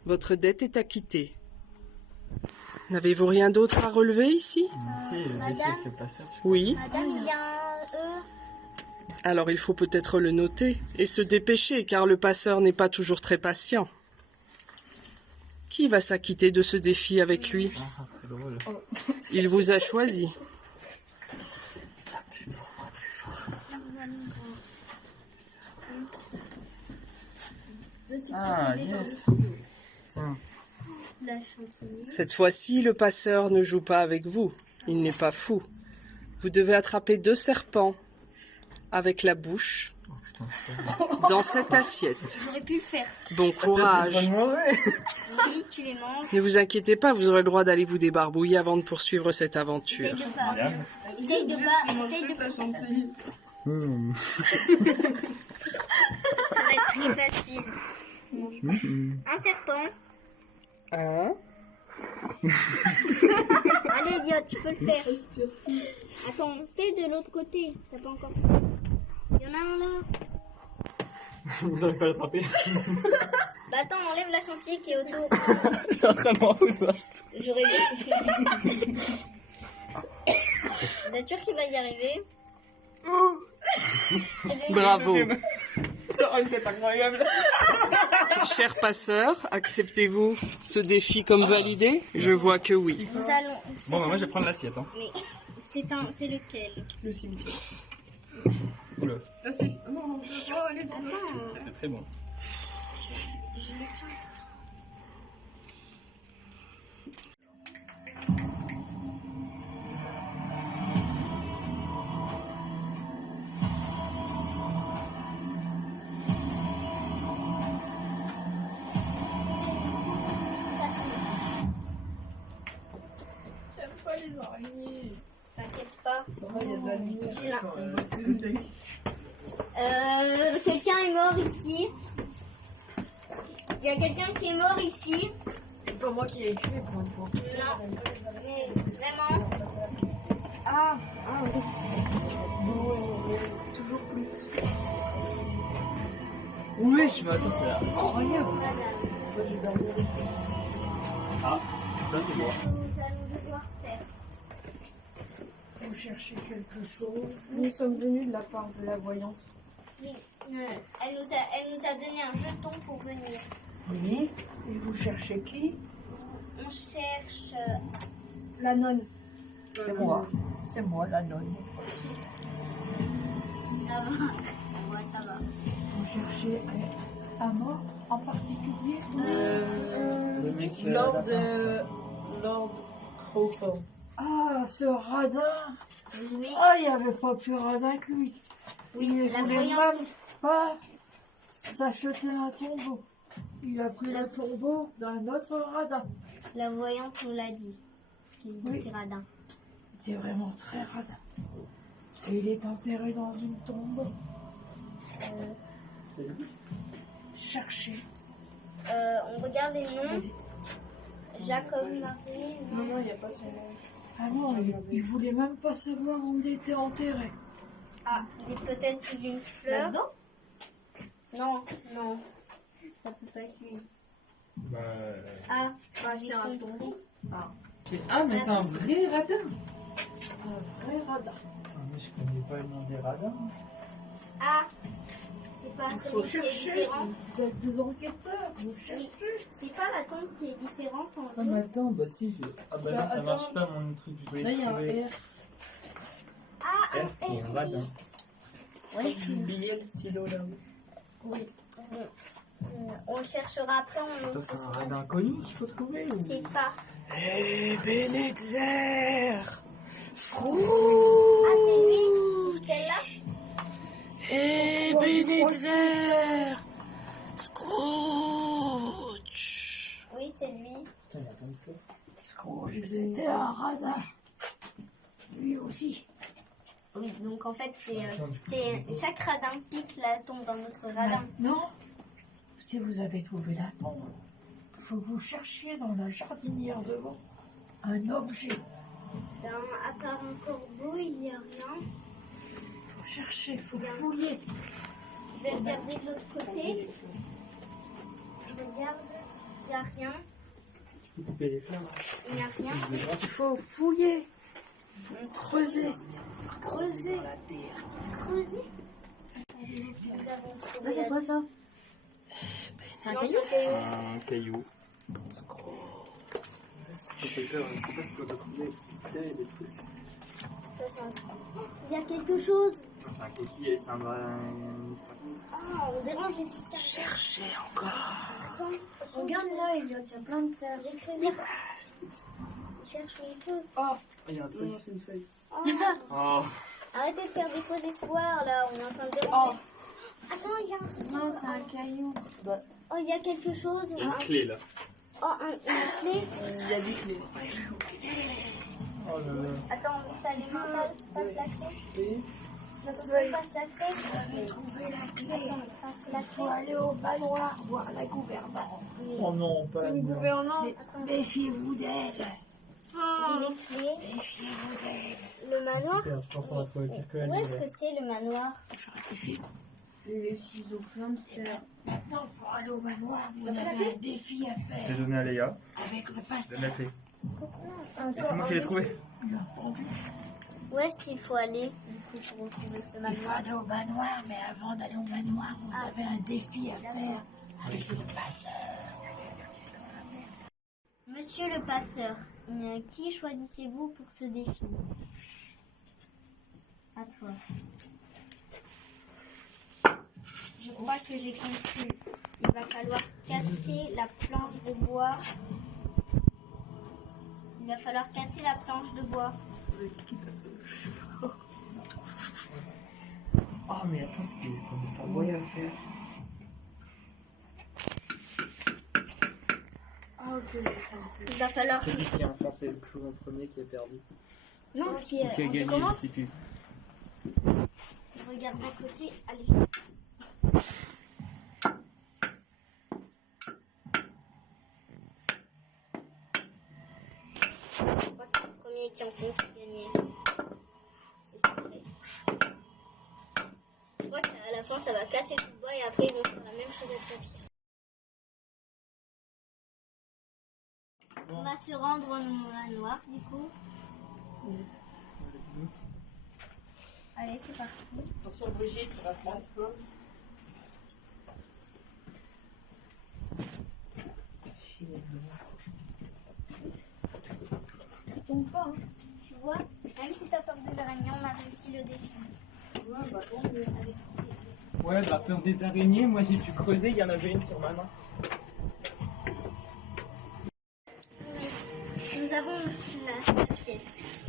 Votre dette est acquittée. N'avez-vous rien d'autre à relever ici? Si, le madame défi avec le passeur. Oui. Madame, il y a un Alors il faut peut-être le noter et se dépêcher, car le passeur n'est pas toujours très patient. Qui va s'acquitter de ce défi avec lui? Ah, très drôle. Il vous a choisi. Ah, yes. Tiens. La chantilly. Cette fois-ci, le passeur ne joue pas avec vous. Il n'est pas fou. Vous devez attraper 2 serpents avec la bouche Oh, putain, c'est pas dans cette assiette. J'aurais pu le faire. Bon courage. Oui, tu les manges. Ne vous inquiétez pas, vous aurez le droit d'aller vous débarbouiller avant de poursuivre cette aventure. Essaye de pas. Bien. Essaye de pas. Essaye de la chantilly. Ça va être très facile. Un serpent. Hein? Allez, Elliot, tu peux le faire. Attends, fais de l'autre côté. T'as pas encore fait. Il y en a un là. Vous n'arrivez pas à l'attraper. Bah attends, enlève la chantilly qui est autour. Je suis en train de m'en foutre. J'aurais bien. Vous êtes sûr qu'il va y arriver? Bravo. Ça aura une tête incroyable. Cher passeur, acceptez-vous ce défi comme validé? Je vois que oui. Nous allons. Bon, bah, moi, je vais prendre l'assiette. Hein. Mais c'est lequel? Le cimetière. Oula, Ah si, non, non, je dois aller dans le... Attends, c'était très bon. je le tiens. J'aime pas les araignées. T'inquiète pas. Ça va, il y a de la lumière. J'ai là. Quelqu'un est mort ici. Il y a quelqu'un qui est mort ici. C'est pas moi qui l'ai tué pour une fois. Non. Mais vraiment. Ah, ah oui. Non, toujours plus. Oui, mais attends, c'est incroyable. Madame. Ah, ça, c'est moi. Nous allons devoir faire. Vous cherchez quelque chose? Nous sommes venus de la part de la voyante. Oui. Elle nous a donné un jeton pour venir. Oui. Et vous cherchez qui? On cherche. La nonne. C'est moi. C'est moi, la nonne. Ça va. Ouais, ça va. Vous cherchez un mort en particulier? Le mec, Lord Crawford. Ah, ce radin! Oui. Ah, il n'y avait pas plus radin que lui. Oui, Il la voulait voyante. même pas s'acheter un tombeau. Il a pris le tombeau d'un autre radin. La voyante nous l'a dit. Qu'il Oui. était radin. Il était vraiment très radin. Et il est enterré dans une tombe. C'est lui. Cherchez. On regarde les noms. Jacob Marie. Non, non, il n'y a pas son nom. Ah non, il voulait même pas savoir où il était enterré. Ah, il est peut-être sous une fleur. Non, non. Ça peut pas être lui. Bah, Ah, c'est un tombeau. Ah, mais c'est un vrai radin. Un vrai radin. Ah, mais je connais pas le nom des radins. Ah, c'est pas Il faut celui qui est chercher. différent. Vous êtes des enquêteurs. Vous cherchez. C'est pas la tombe qui est différente en Ah, mais attends, bah si. ah bah Bah, non, ça marche attends. pas mon truc. Je Là, voulais il y a un trouver R. Ah, R pour radin. ouais. Oubliez le stylo là. Oui. On le cherchera après, on le Attends, c'est un radin connu qu'il faut trouver ou... C'est pas. Ebenezer! Scrooge! Ah, c'est lui. Celle-là. Ebenezer! Scrooge! Oui, c'est lui. Putain, il y a plein de fleurs. Scrooge, c'était un radin. Lui aussi. Oui, donc en fait, c'est chaque radin pique la tombe d'un autre radin. Maintenant, si vous avez trouvé la tombe, il faut que vous cherchiez dans la jardinière devant un objet. Ben, à part un corbeau, il n'y a rien. Il faut chercher, il faut fouiller. Je vais regarder de l'autre côté. Je regarde. Il n'y a rien. Tu peux couper les fleurs. Il n'y a rien. Il faut fouiller, creuser. Creuser. Creuser. Nous avons Ah, trouvé c'est la... quoi ça? C'est un Non, caillou? c'est un caillou. Un caillou. Ça fait peur, je sais pas ce qu'on va trouver. Là, il y a des trucs. Ça, c'est un- Oh, il y a quelque chose. C'est un coquille et c'est un vrai. Ah, on dérange les systèmes. Cherchez encore. Attends, Regarde là, il y a plein de terre. j'écris vite. Cherche un peu. Ah, il y a un Non, truc. non, c'est une feuille. Oh, Oh, arrêtez de faire des faux espoirs là, on est en train de déranger. Attends, il y a un truc. Non, c'est un caillou. Oh, il y a quelque chose. il y a une clé là. Oh, une clé. Il y a des clés. Oh là là. Attends, t'as les mains, passe la clé. Oui. Passe la clé. Vous avez trouvé la clé. Passe la Il faut clé. aller au manoir voir la gouvernante. Oh non, pas la Une merde. gouvernante. Méfiez-vous d'elle. J'ai les clés. Méfiez-vous d'elle. Le manoir. Super, je pense qu'on va trouver pire que la Où est-ce merde. que c'est le manoir? Les ciseaux, plein de terre. Maintenant, pour aller au manoir, vous avez un défi à Je l'ai faire donné à Léa. avec le Donne passeur. la clé. Et c'est moi qui l'ai trouvé. Bien entendu. Où est-ce qu'il faut aller du coup pour retrouver ce Il faut manoir? aller au manoir, mais avant d'aller au manoir, vous avez un défi à faire avec le passeur. Monsieur le passeur, qui choisissez-vous pour ce défi? À toi. Je crois que j'ai compris. Il va falloir casser la planche de bois. Il va falloir casser la planche de bois. Oh, mais attends, c'est des trucs de Fort Boyard à faire. Ah, ok, d'accord. Il va falloir... Celui qui a enfoncé le clou en premier qui a perdu. Non, qui Qui a on gagné, je commence. sais plus. Regarde à côté. Allez. Je crois que le premier qui enfonce c'est gagné. C'est séparé. Je crois qu'à la fin ça va casser le bout de bois et après ils vont faire la même chose avec la pierre. On va se rendre au manoir du coup. Allez, c'est parti. Attention, Brigitte, tu vas prendre feu. Tombe pas, hein. Tu vois, même si t'as peur des araignées, on a réussi le défi. Ouais, bah tant mieux. Ouais, bah peur des araignées, moi j'ai pu creuser, il y en avait une sur ma main. Nous avons la pièce.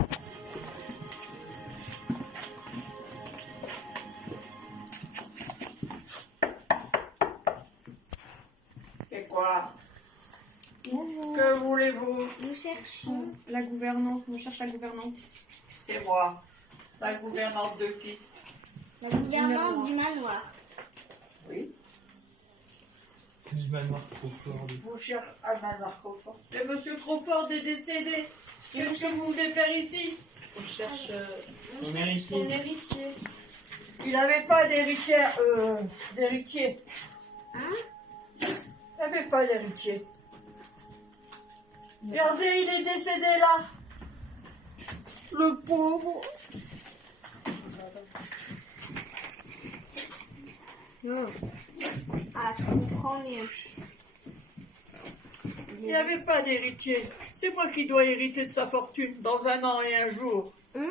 C'est quoi? Bonjour. Que voulez-vous? Nous cherchons La gouvernante, on cherche la gouvernante. C'est moi. La gouvernante de qui? la gouvernante du manoir. Oui. Du manoir trop fort. Vous cherchez un manoir Crawford. Et monsieur Crawford est décédé. Qu'est-ce que vous voulez faire ici? On cherche Son héritier. Son héritier. Il n'avait pas d'héritier. D'héritier. Hein? Il n'avait pas d'héritier. Regardez, il est décédé là. Le pauvre. Ah, je comprends mieux. Il n'avait pas d'héritier. C'est moi qui dois hériter de sa fortune dans 1 an et 1 jour. Hein?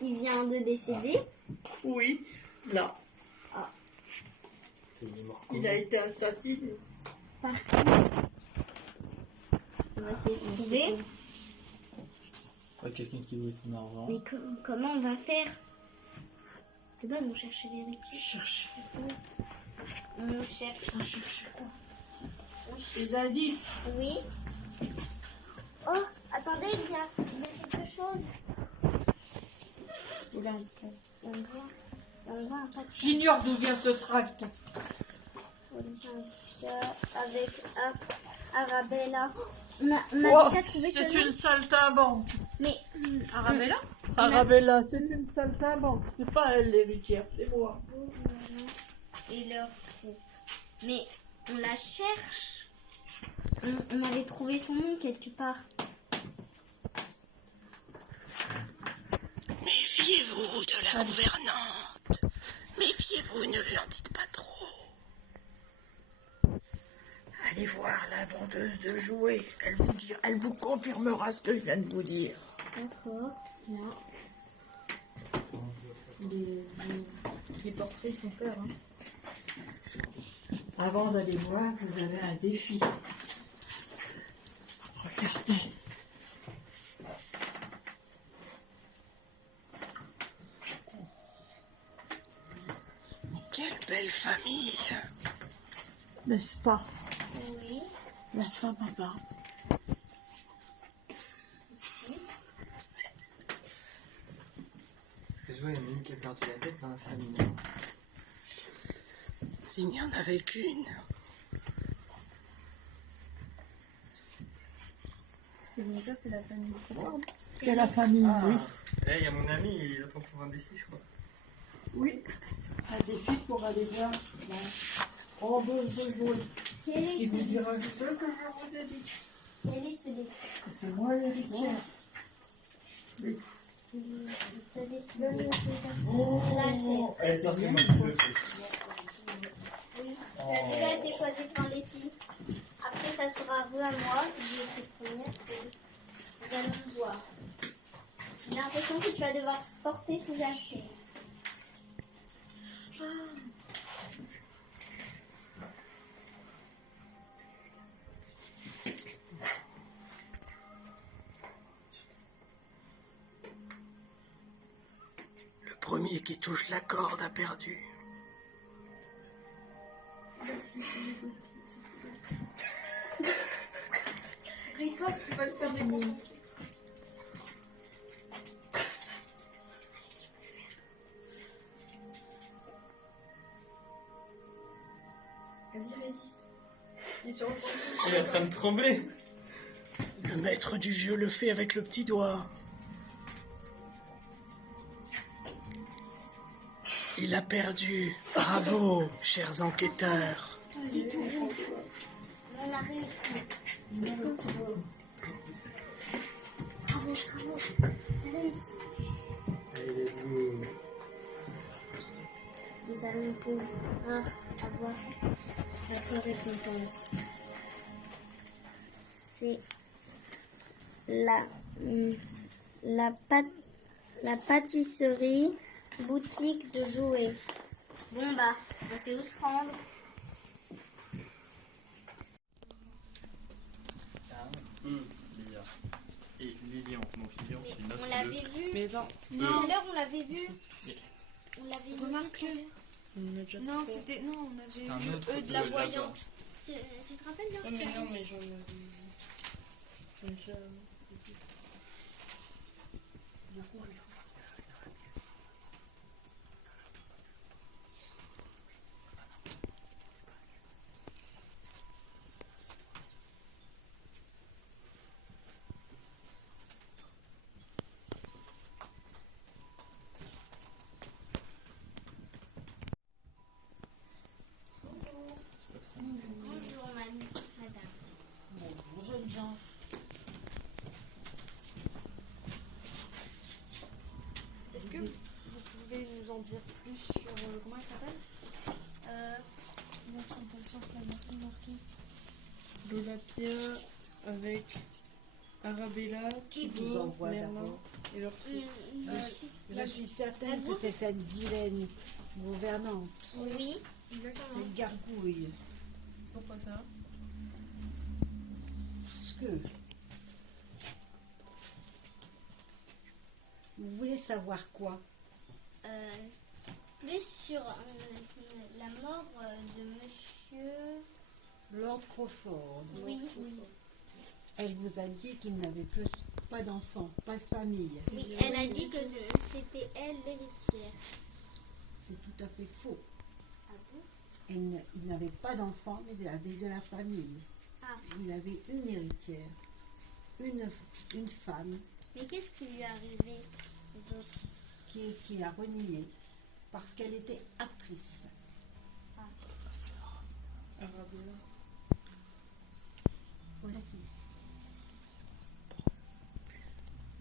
Il vient de décéder. Oui, là. C'est mort. Il a été assassiné. Par qui? On va essayer de trouver. Pas quelqu'un qui voulait son argent. Mais comment on va faire? C'est bon, on cherche l'héritier. Cherchez. On cherche. On cherche quoi? Les indices. Oui. Oh, attendez, il y a quelque chose. Il a un On voit un papier. J'ignore d'où vient ce tract. Avec Arabella. On a Oh, déjà trouvé ce c'est nom. une saltimbanque. Mais Arabella. Arabella, c'est une saltimbanque. C'est pas elle l'héritière, c'est moi. et leur groupe. Mais on la cherche. On avait trouvé son nom quelque part. Méfiez-vous de la gouvernante. Méfiez-vous vous ne lui en dites pas trop. Allez voir la vendeuse de jouets. Elle vous confirmera ce que je viens de vous dire. D'accord. Les portraits font peur. Hein. Avant d'aller voir, vous avez un défi. Regardez. Quelle belle famille, n'est-ce pas? Oui. La femme à barbe. Parce que je vois, il y en a une qui a perdu la tête dans la famille. S'il n'y en avait qu'une. Et donc ça, c'est la famille Crawford. C'est la famille, oui. Eh, il y a mon ami, il attend pour un défi, je crois. Oui. Un défi pour aller voir la vendeuse de jouets. Quel est Il vous ce dira ce que je vous ai dit. Quel est ce défi? C'est moi l'héritière. Oui. T'as décidé Oh, Eh, ça, c'est moi qui le fais. Oui, tu as déjà été choisi devant les filles. Après, ça sera vous à moi, je suis première, et nous allons voir. J'ai l'impression que tu vas devoir porter ces affaires. le premier qui touche la corde a perdu. Tu vas le faire déconcentrer. Vas-y, résiste. Il est sur le point. Il est en train de trembler. Le maître du jeu le fait avec le petit doigt. Il a perdu. Bravo, chers enquêteurs. On a réussi. Bravo, bravo. On a réussi. Allez, let's go. Nous allons pouvoir avoir notre récompense. C'est la pâtisserie boutique de jouets. Bon bah, on sait où se rendre. Lia. Et Lilian. Donc Lilian, c'est notre On l'avait vu. Mais attends, Tout à l'heure, on l'avait vu. Mais- On l'avait vu. Remarque-le. on a déjà Non, fait. c'était. Non, on C'est avait un vu autre eux de la jeu là-bas. voyante. Tu te rappelles bien? Ouais, mais non, mais j'en ai déjà. Bonjour, madame. Bonjour, jeunes gens. Est-ce que vous pouvez nous en dire plus sur. Comment elle s'appelle Bien sûr, patience, la Martine Marquis. Lolapia avec Arabella, vous Thibaut, envoie Merlin d'abord et leur fille. Je suis certaine que c'est cette vilaine gouvernante. Oui. Cette gargouille. Pourquoi ça? Parce que vous voulez savoir quoi? Plus sur la mort de monsieur. Lord Crawford. Oui. Elle vous a dit qu'il n'avait pas d'enfant, pas de famille. Oui, elle a dit que c'était elle l'héritière. C'est tout à fait faux. Ah bon? Il n'avait pas d'enfant, mais il avait de la famille. Ah. Il avait une héritière, une femme Mais qu'est-ce qui lui est arrivé aux autres? qui a renié parce qu'elle était actrice. Arabella. Aussi.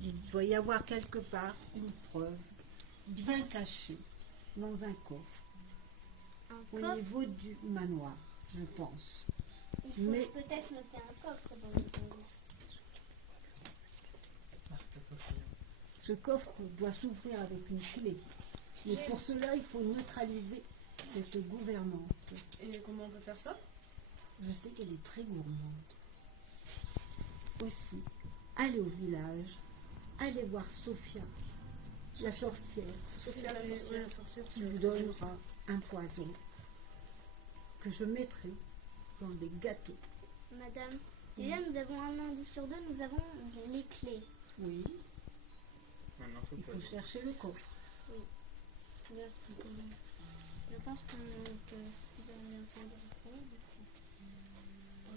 Il doit y avoir quelque part une preuve bien cachée dans un coffre au coffre. niveau du manoir, je pense. Il faut Mais- peut-être noter un coffre dans les indices. Ce coffre doit s'ouvrir avec une clé. Mais pour cela, il faut neutraliser cette gouvernante. Et comment on peut faire ça? Je sais qu'elle est très gourmande. Aussi, allez au village, allez voir Sophia, la sorcière, Sophia la sorcière. qui vous donnera un poison que je mettrai dans des gâteaux. Madame, déjà nous avons un indice sur deux, nous avons les clés. Oui, Maintenant, faut il pas- faut chercher le coffre. Je pense que vous avez un temps de répondre.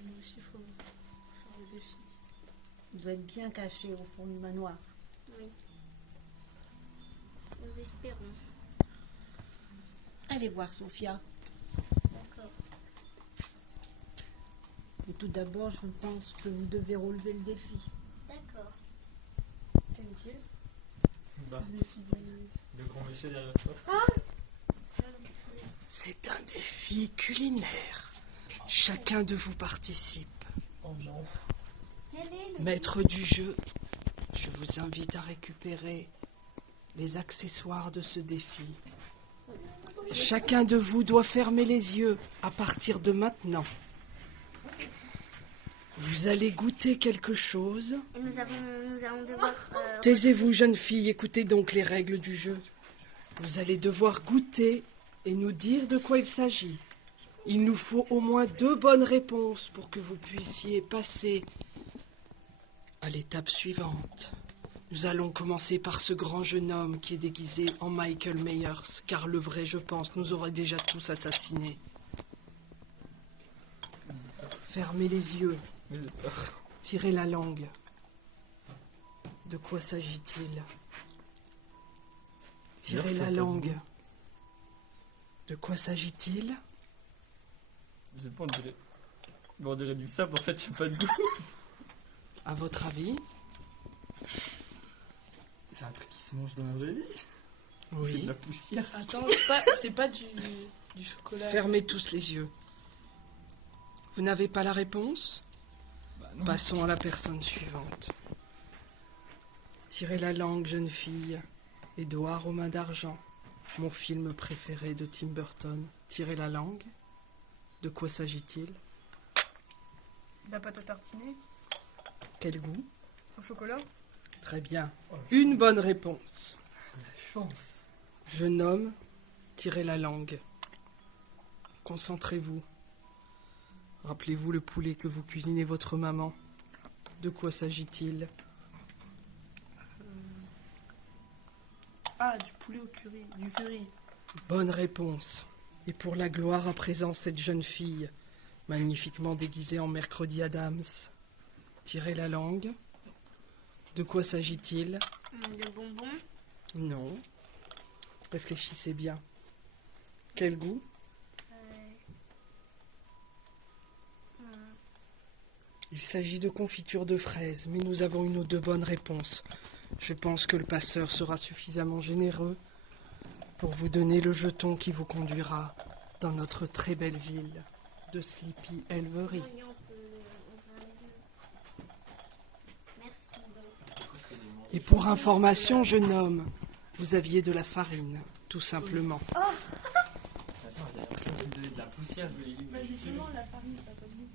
Nous aussi, il faut faire le défi. Il doit être bien caché au fond du manoir. Oui. Nous espérons. Allez voir Sophia. D'accord. Et tout d'abord, je pense que vous devez relever le défi. D'accord. Quel est-il? Bah, Le défi le grand monsieur derrière toi. C'est un défi culinaire. Chacun de vous participe. Oh non. Quel est le Maître du jeu, je vous invite à récupérer les accessoires de ce défi. Chacun de vous doit fermer les yeux à partir de maintenant. Vous allez goûter quelque chose. Et nous allons devoir... Taisez-vous, jeune fille, écoutez donc les règles du jeu. Vous allez devoir goûter et nous dire de quoi il s'agit. Il nous faut au moins 2 bonnes réponses pour que vous puissiez passer à l'étape suivante. Nous allons commencer par ce grand jeune homme qui est déguisé en Michael Myers, car le vrai, je pense, nous aurait déjà tous assassinés. Fermez les yeux, Mais j'ai peur. tirez la langue. De quoi s'agit-il? Tirez D'ailleurs, ça la a pas de langue. goût. De quoi s'agit-il? Je sais pas, on dirait du sable, en fait, il n'y a pas de goût. À votre avis? C'est un truc qui se mange dans la vraie vie. C'est de Oui. la poussière. Attends, c'est pas du chocolat. Fermez tous les yeux. Vous n'avez pas la réponse? Bah non. Passons à la personne suivante. Tirez la langue, jeune fille. Édouard aux mains d'argent. Mon film préféré de Tim Burton. Tirez la langue. De quoi s'agit-il? La pâte à tartiner. Quel goût? Au chocolat. Très bien. Une bonne réponse. Chance. Jeune homme, tirez la langue. Concentrez-vous. Rappelez-vous le poulet que vous cuisinez votre maman. De quoi s'agit-il? Ah, du poulet au curry. Du curry. Bonne réponse. Et pour la gloire à présent, cette jeune fille, magnifiquement déguisée en Mercredi Adams. Tirez la langue. De quoi s'agit-il? de bonbons. Non. Réfléchissez bien. Quel goût? Il s'agit de confiture de fraises, mais nous avons une ou 2 bonnes réponses. Je pense que le passeur sera suffisamment généreux pour vous donner le jeton qui vous conduira dans notre très belle ville de Sleepy Elvery. Oui, on peut ouvrir les yeux. Merci. Et pour information, jeune homme, vous aviez de la farine, tout simplement. Attends, j'ai l'impression qu'il me donnait de la poussière, je voulais Bah, justement, la farine, ça pas de goût.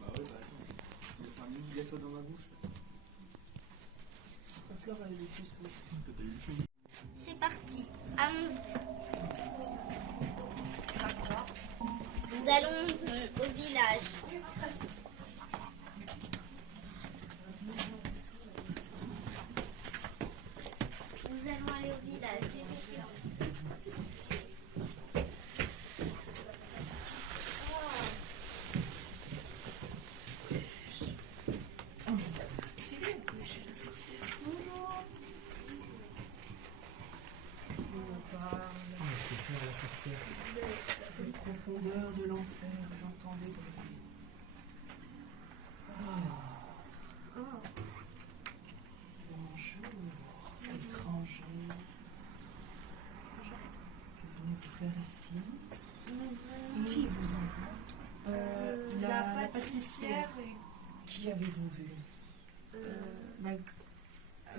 Bah ouais, bah attends. Je vais faire un mini gâteau dans ma bouche. La fleur, elle est plus simple. Toi, t'as eu le film. C'est parti. Allons-y. Nous allons au village. Nous allons aller au village. Les profondeurs de l'enfer, j'entends des bruits. Qui avez-vous vu?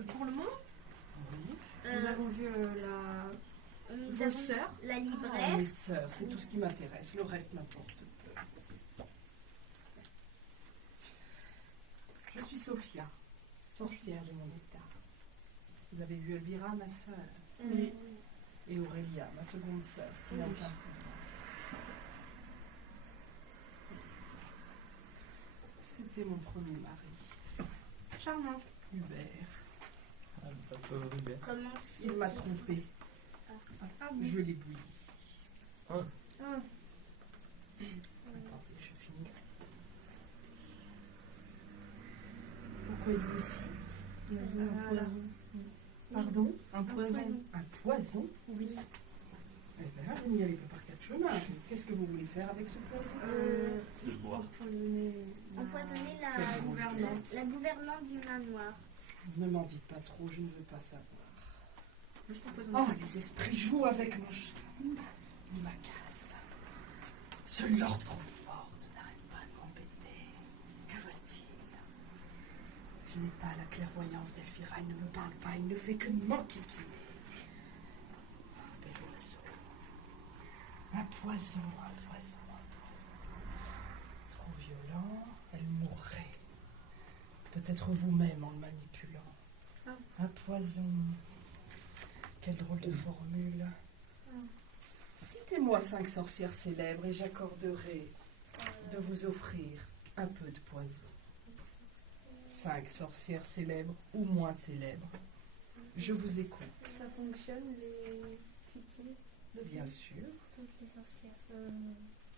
Pour le moment, Oui. nous avons vu Nous vos avons sœurs. la Ah, libraire. mes sœurs, c'est tout ce qui m'intéresse. Le reste m'importe peu. Je suis Sophia, sorcière de mon état. Vous avez vu Elvira, ma sœur, Oui. et Aurélia, ma seconde sœur, qui n'a aucun pouvoir. C'était mon premier mari, Charmant. Hubert. Ah, pas de favori, bien. Comment Il m'a trompée. Ah oui. Je l'ai bouilli. Ah. Attendez, je finis. Pourquoi êtes-vous ici? Pardon? Un poison. Un poison? Oui. Eh bien, vous n'y allez pas par quatre chemins. Qu'est-ce que vous voulez faire avec ce poison? Le bois. Empoisonner La gouvernante. la gouvernante du manoir. Ne m'en dites pas trop, je ne veux pas savoir. Juste empoisonner. Oh, les esprits jouent avec mon charme. Ils m'agacent. Ce lord trop fort n'arrête pas de m'embêter. Que veut-il? Je n'ai pas la clairvoyance d'Elvira. Il ne me parle pas. Il ne fait que m'enquiquiner. Ah, bel oiseau. Un poison, un poison, un poison. Trop violent, elle mourrait. Peut-être vous-même en le manipulant. Un poison. Quelle drôle de formule. Citez-moi 5 sorcières célèbres et j'accorderai de vous offrir un peu de poison. 5 sorcières célèbres ou moins célèbres. Je vous écoute. Ça fonctionne, les fictives de Bien sûr. Toutes les sorcières.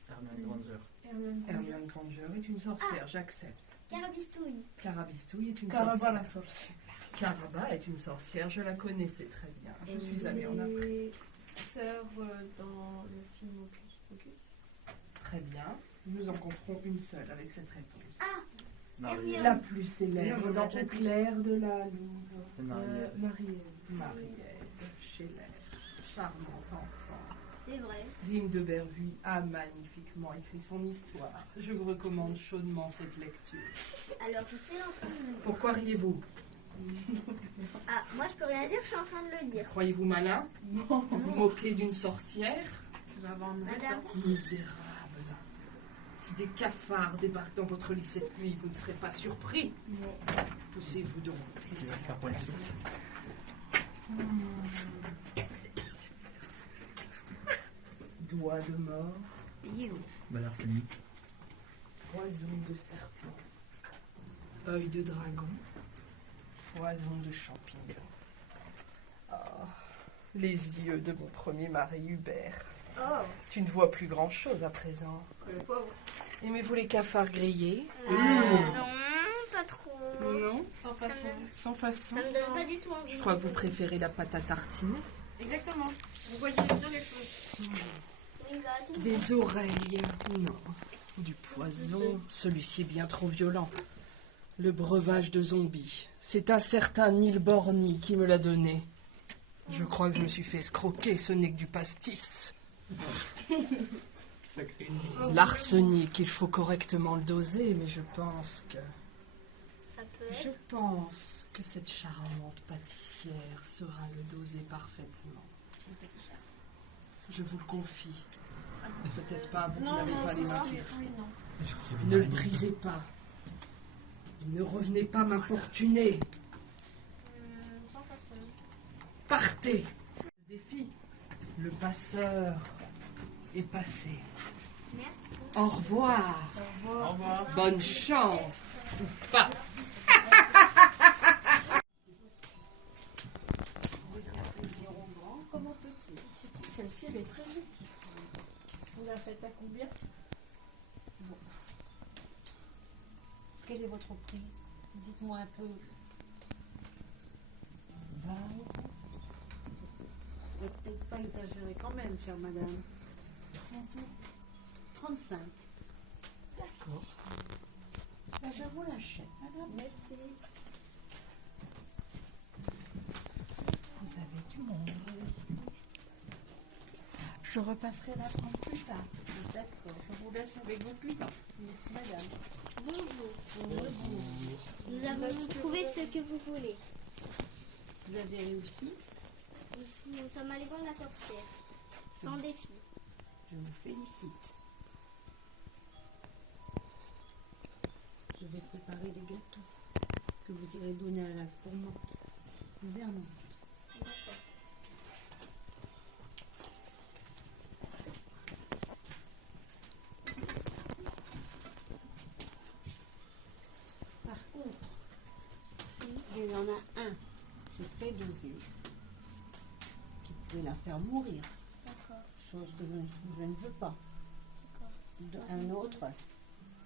Hermione Granger. Hermione Granger est une sorcière, j'accepte. Carabistouille. Carabistouille est une Caraba la sorcière. sorcière. Caraba est une sorcière, je la connaissais très bien. Je suis allée en Afrique. Les sœurs dans le film Hocus Pocus. Très bien. Nous en compterons une seule avec cette réponse. Marielle. La plus célèbre Non, on dans l'a déjà Au dit. clair de la Louvre. C'est Marielle. Mariette Scheller, charmante enfant. C'est vrai. Rime de Bervuy a magnifiquement écrit son histoire. Je vous recommande chaudement cette lecture. Alors, je suis en train de le... Pourquoi riez-vous? Ah, moi, je peux rien dire, je suis en train de le dire. Croyez-vous malin? Vous vous moquez d'une sorcière? Tu vas avoir un mauvais Madame, sort. Misérable. Si des cafards débarquent dans votre lit cette nuit, vous ne serez pas surpris. Poussez-vous donc. Il va se faire passer. Doigt de mort, Bah, l'arsenic. poison de serpent, œil de dragon, poison de champignon. Ah, les yeux de mon premier mari Hubert. oh, Tu ne vois plus grand-chose à présent. Le pauvre. Aimez-vous les cafards grillés? non, pas trop. Non, Sans façon. sans façon. Ça me donne pas du tout envie. Je crois que vous préférez la pâte à tartiner. Exactement. Vous voyez bien les choses. Oui, bah, tout. Des oreilles. Non. Du poison. Celui-ci est bien trop violent. Le breuvage de zombie. C'est un certain Neil Borny qui me l'a donné. Je crois que je me suis fait escroquer. Ce n'est que du pastis. Sacré. L'arsenic, il faut correctement le doser, mais je pense que... Ça peut être. Je pense que cette charmante pâtissière saura le doser parfaitement. Je vous le confie. Peut-être pas, vous n'avez pas les mains qui... Oui, non. Je crois qu'il y avait une Ne le araignée. brisez pas. Ne revenez pas m'importuner. Sans façon. Partez. Le défi. Le passeur est passé. Merci. Au revoir. Au revoir. Bonne chance. Ou pas. Grand comme en petit. Celle-ci, elle est très jolie. Vous la faites à combien? Bon. Quel est votre prix? Dites-moi un peu. 20 €. Vous n'êtes peut-être pas exagéré quand même, chère madame. 35. D'accord. Ben, je vous l'achète, madame. Merci. Vous avez du monde. Je repasserai la prendre plus tard. D'accord. Je vous laisse avec vos clients. Merci madame. Bonjour. Bonjour. avons trouvé ce que vous voulez. Vous avez réussi. Nous sommes allés voir la sorcière. Sans défi. Je vous félicite. Je vais préparer des gâteaux que vous irez donner à la gouvernante. Par contre, il y en a un qui est très dosé, qui pourrait la faire mourir, D'accord. chose que je ne veux pas. D'accord. Un autre,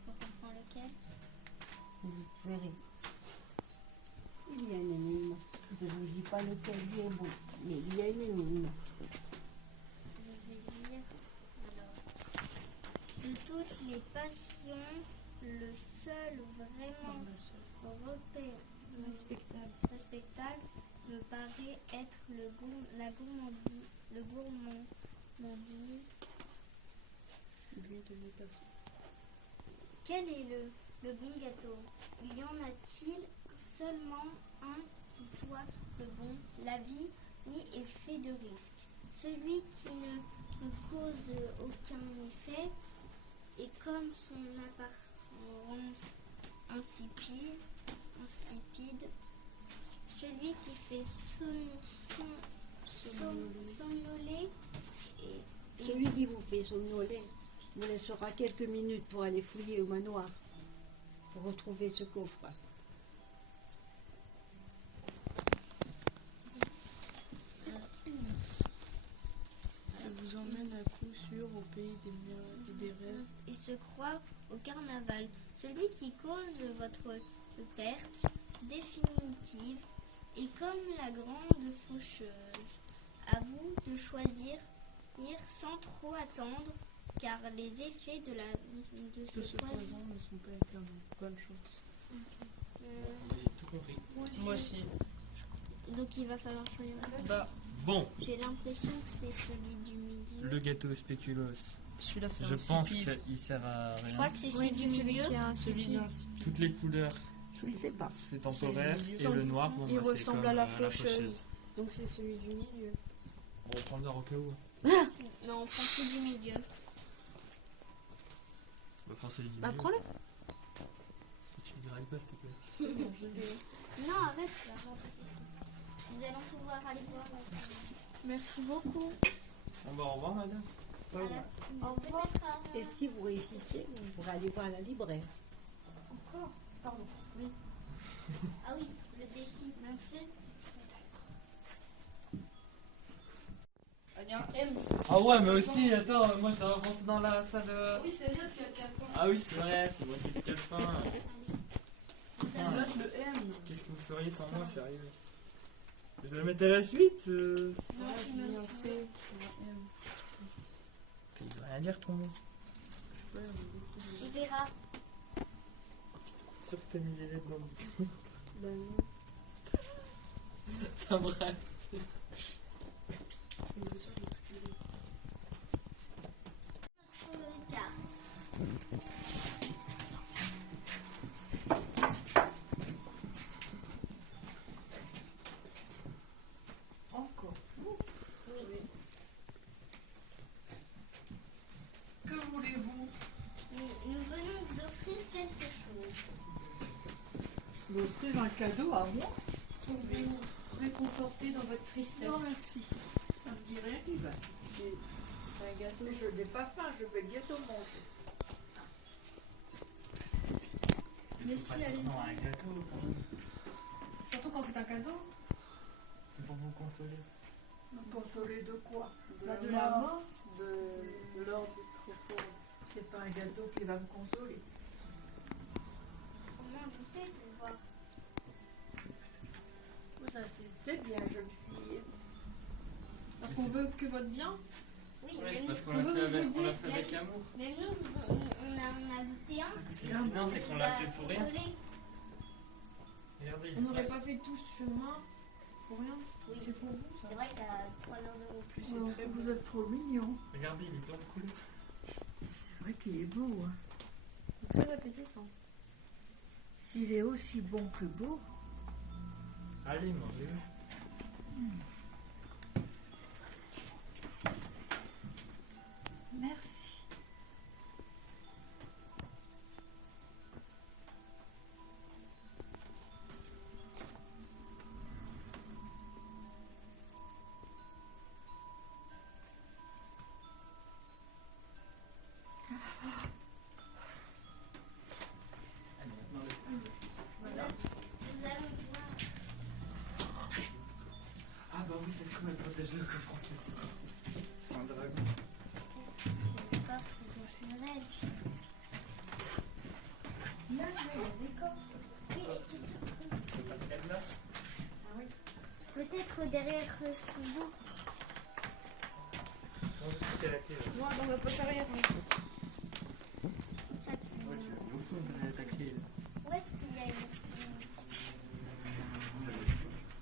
On comprend lequel? vous verrez. Il y a une énigme. Je ne vous dis pas lequel il est bon, mais il y a une énigme. Je vais lire. Alors. De toutes les passions, le seul vraiment respectable me paraît être la gourmandise. Quel est le bon gâteau? Il y en a-t-il seulement un qui soit le bon? La vie est faite de risques. Celui qui ne cause aucun effet et comme son apparence insipide, celui qui fait somnoler et Celui qui vous fait somnoler vous laissera quelques minutes pour aller fouiller au manoir, pour retrouver ce coffre. Je vous emmène à coup sûr au pays des miracles et des rêves. et se croit au carnaval. Celui qui cause votre perte définitive est comme la grande faucheuse. À vous de choisir sans trop attendre, car les effets de Que ce ce poison. poison ne sont pas éternels. Bonne chance. J'ai tout compris. Moi aussi. Donc il va falloir choisir. Bah, Bon, J'ai l'impression que c'est celui du milieu. le gâteau spéculoos. celui-là c'est Je un pense insipide. qu'il sert à Je rien. crois que c'est celui du milieu. Celui d'un insipide. Toutes les couleurs, Je ne sais pas. c'est temporaire. C'est le milieu. Et le noir, bon, Il bah, c'est ressemble comme, à la faucheuse. faucheuse. Donc c'est celui du milieu. On va prendre le au cas où. Non, on prend celui du milieu. On va prendre celui du Bah milieu. prends-le. Tu ne grailles pas, s'il te plaît. Non, arrête. Nous allons pouvoir aller voir la Merci beaucoup. Bon bah au revoir madame. Au revoir. Et si vous réussissez, vous pourrez aller voir la libraire. Encore? Pardon. Oui. Ah oui, le défi. Merci. Il y a un M. Ah ouais mais aussi, attends, moi je t'avais pensé dans la salle de... Oui, c'est bien qu'il y a le calepin. Ah oui c'est vrai, c'est moi qui ai le calepin. Note le M. Qu'est-ce que vous feriez sans moi, sérieux? Je vais le mettre à la suite Non, Voilà, tu il y a un me C, un M. Il veut rien dire ton mot. Je sais pas, il y a beaucoup de- Tu verras. Sauf que t'as mis les lettres dans le... Bah non. Ça me reste. Je me sûr que j'ai toutes les lettres. Carte. Encore. Oui. Que voulez-vous? Nous venons vous offrir quelque chose. M'offrir un cadeau à moi? Pour vous réconforter dans votre tristesse. Non, merci. Ça me dit rien qui va. C'est un gâteau. Mais je n'ai pas faim, je vais bientôt manger. Mais si, allez-y. Non, un gâteau quand même. Surtout quand c'est un cadeau. C'est pour vous consoler. Me consoler de quoi? Bah, de la mort. De l'or du croco. C'est pas un gâteau qui va me consoler. Au moins goûter pour voir. Vous insistez bien, jeune fille. Parce qu'on veut que votre bien. Oui, Ouais, c'est même, parce qu'on on l'a veut fait vous avec, on l'a aider, fait avec amour. même nous, on a goûté un. Sinon, c'est qu'on l'a fait pour rien. Consolé. Regardez, il On est n'aurait prêt. pas fait tout ce chemin pour rien. Oui. C'est pour vous, ça. C'est vrai qu'à 3 heures de route. Plus c'est très Vous beau. êtes trop mignon. Regardez, il est plein de couleurs. C'est vrai qu'il est beau. Hein. Très appétissant. S'il est aussi bon que beau, Allez, mangez-le. merci. Nous allons voir. Ah bah oui, c'est comme elle protège le coffre en fait. C'est un dragon. Le coffre de Jumel. Là, il y a des coffres. Oui, C'est pas elle là. peut-être derrière son dos. Non, c'est la clé. Moi, dans la poche arrière. Ça, Ouais, tu vas au fond de ta clé. où est-ce qu'il y a une...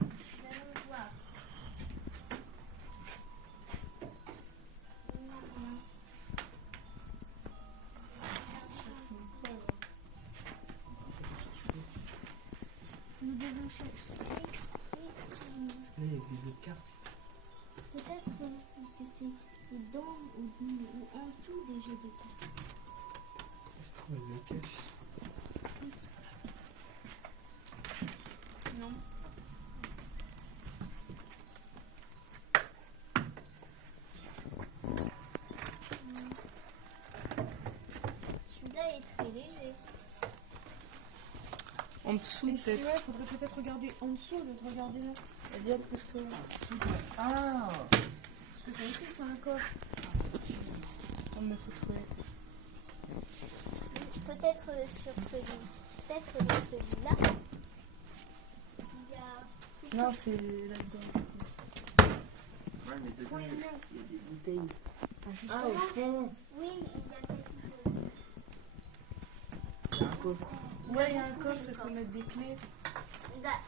Nous allons voir. Nous devons chercher. Là, il y a des autres cartes. Peut-être que c'est dans ou en dessous des jeux de cartes. Ça se trouve, elle le cache. Non. Celui-là est très léger. En dessous, Mais si, peut-être. ouais, faudrait peut-être regarder en dessous au lieu de regarder là. Il y a plus ça. Ah Parce que ça aussi, c'est un coffre. On me faut trouver. Peut-être sur celui. Peut-être dans celui-là. Il y a. Non, c'est là-dedans. Ouais, mais dedans, Oui, non. il y a des bouteilles. Ah, juste Ah, en au bas. fond. Oui, il y a quelque chose. Il y a un coffre. Ouais, il y a un coffre, il faut mettre des clés.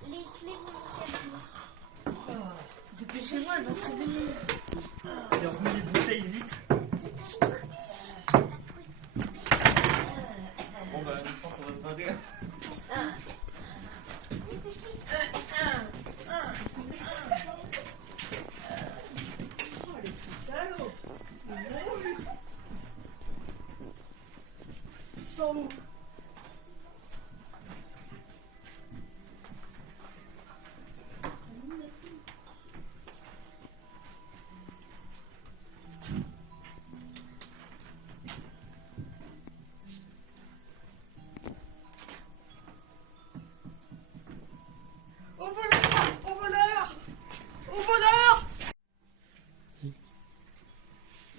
Les clés vont nous servir. Dépêchez-moi, elle va se réveiller. Et on se met les bouteilles vite. Bon bah, je pense qu'on va se barrer. Oh, les petits salauds. Ils sont où? Au voleur! Au voleur! Au voleur!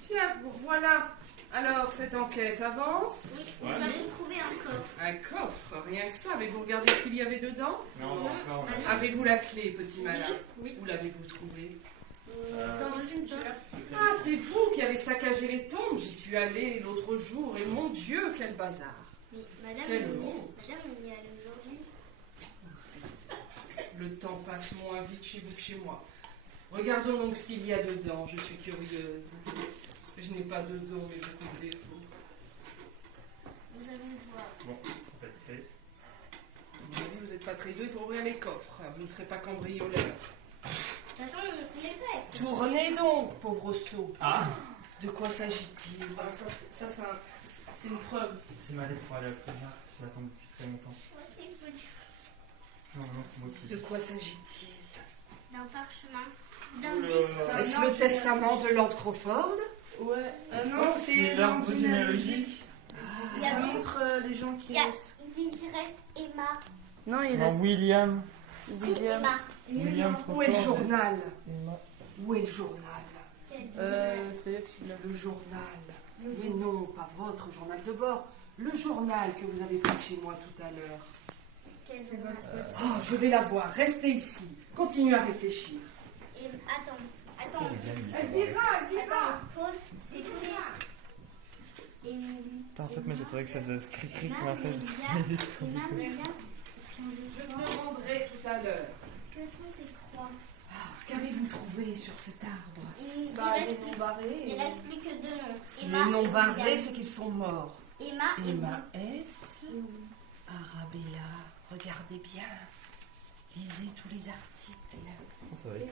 Tiens, voilà. Alors, cette enquête avance. Oui, nous avons trouvé un coffre. Un coffre, rien que ça. Avez-vous regardé ce qu'il y avait dedans? Non, non, non. Avez-vous la clé, petit malin? Oui. Où l'avez-vous trouvée? Dans le cimetière. Ah, c'est vous qui avez saccagé les tombes. J'y suis allée l'autre jour et mon Dieu, quel bazar. Mais madame, Quel on y- honte. madame, on y est allé aujourd'hui. Le temps passe moins vite chez vous que chez moi. Regardons donc ce qu'il y a dedans. Je suis curieuse. Je n'ai pas de dons, mais beaucoup de défauts. Nous allons voir. Bon, c'est pas fait. Vous n'êtes pas très doué pour ouvrir les coffres. Vous ne serez pas cambrioleur. De toute façon, on ne voulait pas être. Tournez donc, pauvre sot. Ah De quoi s'agit-il? Ça, c'est une preuve. C'est ma lettre pour aller à la première. Je l'attends depuis très longtemps. Non, non, c'est moi qui... De quoi s'agit-il? D'un parchemin. D'un Oula. buste. Est-ce le testament de Lord Crawford? Ouais. Non, Oh, c'est l'arbre l'arbre généalogique. Il y a Ça des- montre les gens qui Il y a- restent. il reste Emma. Non, il Non, reste William. Si, William. Emma. William Où est le Crawford. journal? Emma. Où est le journal? Quel C'est celui-là. Le journal. Mais non, pas votre journal de bord. Le journal que vous avez pris chez moi tout à l'heure. quel journal. Oh, je vais la voir. Restez ici. Continuez à réfléchir. Et attends. Elvira, Attends, pause. C'est tous les. Émilie. En fait, moi j'ai trouvé que ça faisait script Emma, comme ça. Lisa, Juste Emma, Mais- Lisa. Je te le rendrai tout à l'heure. Que sont ces trois? Qu'avez-vous trouvé sur cet arbre? Il Bah, reste des plus- noms barrés. il reste plus que deux noms. Si Emma les noms et barrés, William. c'est qu'ils sont morts. Emma et Emma William. S. Arabella. Regardez bien. Lisez tous les articles. Ça va aller.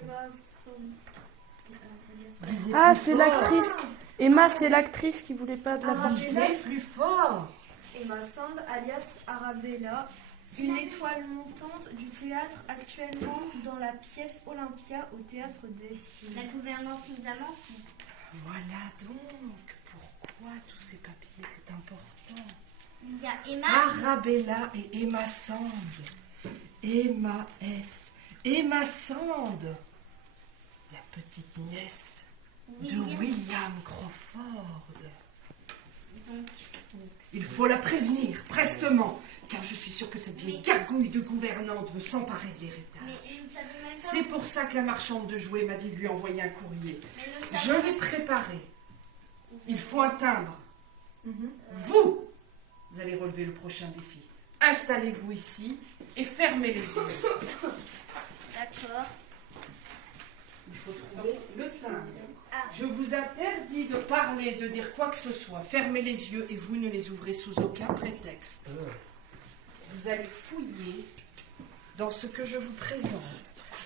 Lisez Ah, plus c'est fort. l'actrice. Emma, c'est l'actrice qui voulait pas de la famille. Lisez plus fort. Emma Sand, alias Arabella, une étoile montante du théâtre actuellement dans la pièce Olympia au théâtre des Cygnes. La gouvernante nous a menti. Voilà donc pourquoi tous ces papiers étaient importants. Il y a Emma. Arabella et Emma Sand. Emma S. Emma Sand. La petite nièce de William Crawford. Donc, Il faut la prévenir, prestement, car je suis sûre que cette vieille gargouille de gouvernante veut s'emparer de l'héritage. mais nous ne savons même pas. C'est pour ça que la marchande de jouets m'a dit de lui envoyer un courrier. Mais nous ne Je savons l'ai préparé. Il faut un timbre. Mhm. Vous allez relever le prochain défi. Installez-vous ici et fermez les yeux. D'accord. Il faut trouver le timbre. Ah. Je vous interdis de parler, de dire quoi que ce soit. Fermez les yeux et vous ne les ouvrez sous aucun prétexte. Vous allez fouiller dans ce que je vous présente,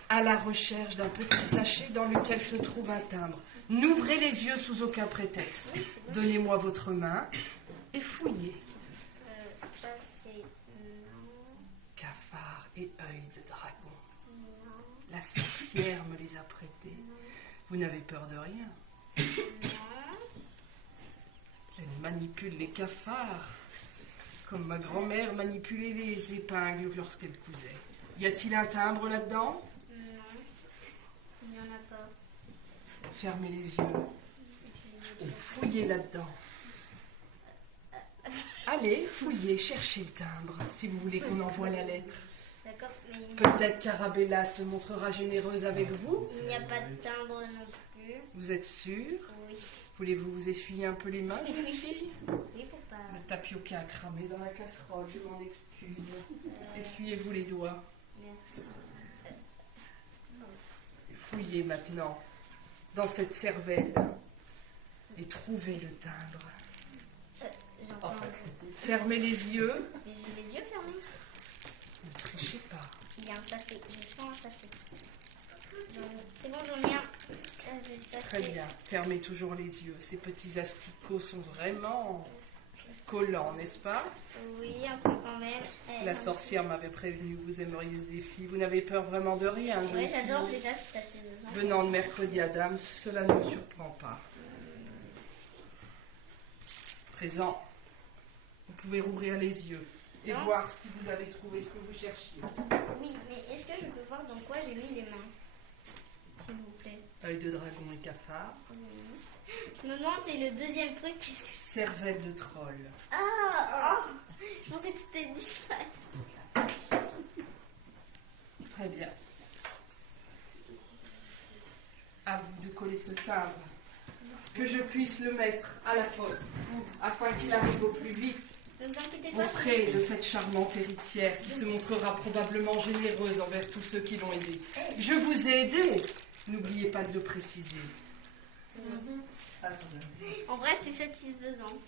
à la recherche d'un petit sachet dans lequel se trouve un timbre. N'ouvrez les yeux sous aucun prétexte. Donnez-moi votre main et fouillez. Ça, c'est. Non. Cafard et œil de dragon. Non. La sorcière me les a prêtés. Vous n'avez peur de rien. Non. Elle manipule les cafards, comme ma grand-mère manipulait les épingles lorsqu'elle cousait. Y a-t-il un timbre là-dedans? Non. Il n'y en a pas. Fermez les yeux. Ou fouillez là-dedans. Allez, fouillez, cherchez le timbre, si vous voulez qu'on envoie la lettre. D'accord, mais Peut-être qu'Arabella se montrera généreuse avec vous. il n'y a pas de timbre non plus. Vous êtes sûr? Oui. Voulez-vous vous essuyer un peu les mains, jeune fille? Oui, pour pas. Le tapioca a cramé dans la casserole, je m'en excuse. Essuyez-vous les doigts. Merci. Fouillez maintenant dans cette cervelle et trouvez le timbre. J'entends. Fermez les yeux. Mais j'ai les yeux fermés. Ne trichez pas. Il y a un sachet. Je sens un sachet. C'est bon, j'en ai un. J'ai le sachet. Très bien. Fermez toujours les yeux. Ces petits asticots sont vraiment collants, n'est-ce pas? Oui, un peu quand même. La sorcière m'avait prévenu que vous aimeriez ce défi. Vous n'avez peur vraiment de rien, jeune Oui, j'adore fille. déjà si ça tient besoin. Venant de mercredi Adams, cela ne me surprend pas. Présent, vous pouvez rouvrir les yeux et Non. voir si vous avez trouvé ce que vous cherchiez. Oui, mais est-ce que je peux voir dans quoi j'ai mis les mains? S'il vous plaît. Œil de dragon et cafard. Oui. Je me demande, c'est le deuxième truc. Qu'est-ce que Cervelle de troll. Ah oh, je pensais que c'était du chasse. Très bien. À vous de coller ce timbre. Que je puisse le mettre à la poste, afin qu'il arrive au plus vite Ne vous inquiétez pas. auprès de cette charmante héritière qui se montrera probablement généreuse envers tous ceux qui l'ont aidée. Je vous ai aidé. N'oubliez pas de le préciser. En vrai, c'est satisfaisant.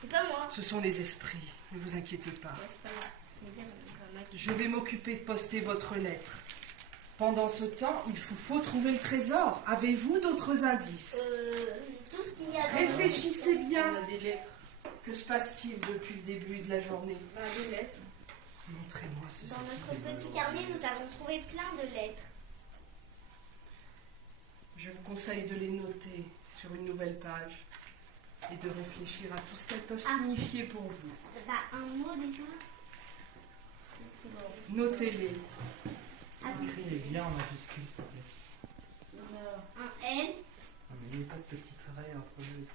C'est pas moi. Ce sont les esprits, ne vous inquiétez pas. Ouais, c'est pas moi. Mais bien, on va maquiller. Je vais m'occuper de poster votre lettre. Pendant ce temps, il vous faut trouver le trésor. Avez-vous d'autres indices? Tout ce qu'il y a dans Réfléchissez bien. On a des lettres. Que se passe-t-il depuis le début de la journée? Des lettres. Montrez-moi ceci. Dans notre petit carnet, nous avons trouvé plein de lettres. Je vous conseille de les noter sur une nouvelle page et de réfléchir à tout ce qu'elles peuvent signifier pour vous. Bah, un mot déjà. Notez-les. Attends, Écrivez bien en majuscule, s'il te plaît. un L. Non, mais il n'y a pas de petit trait entre eux.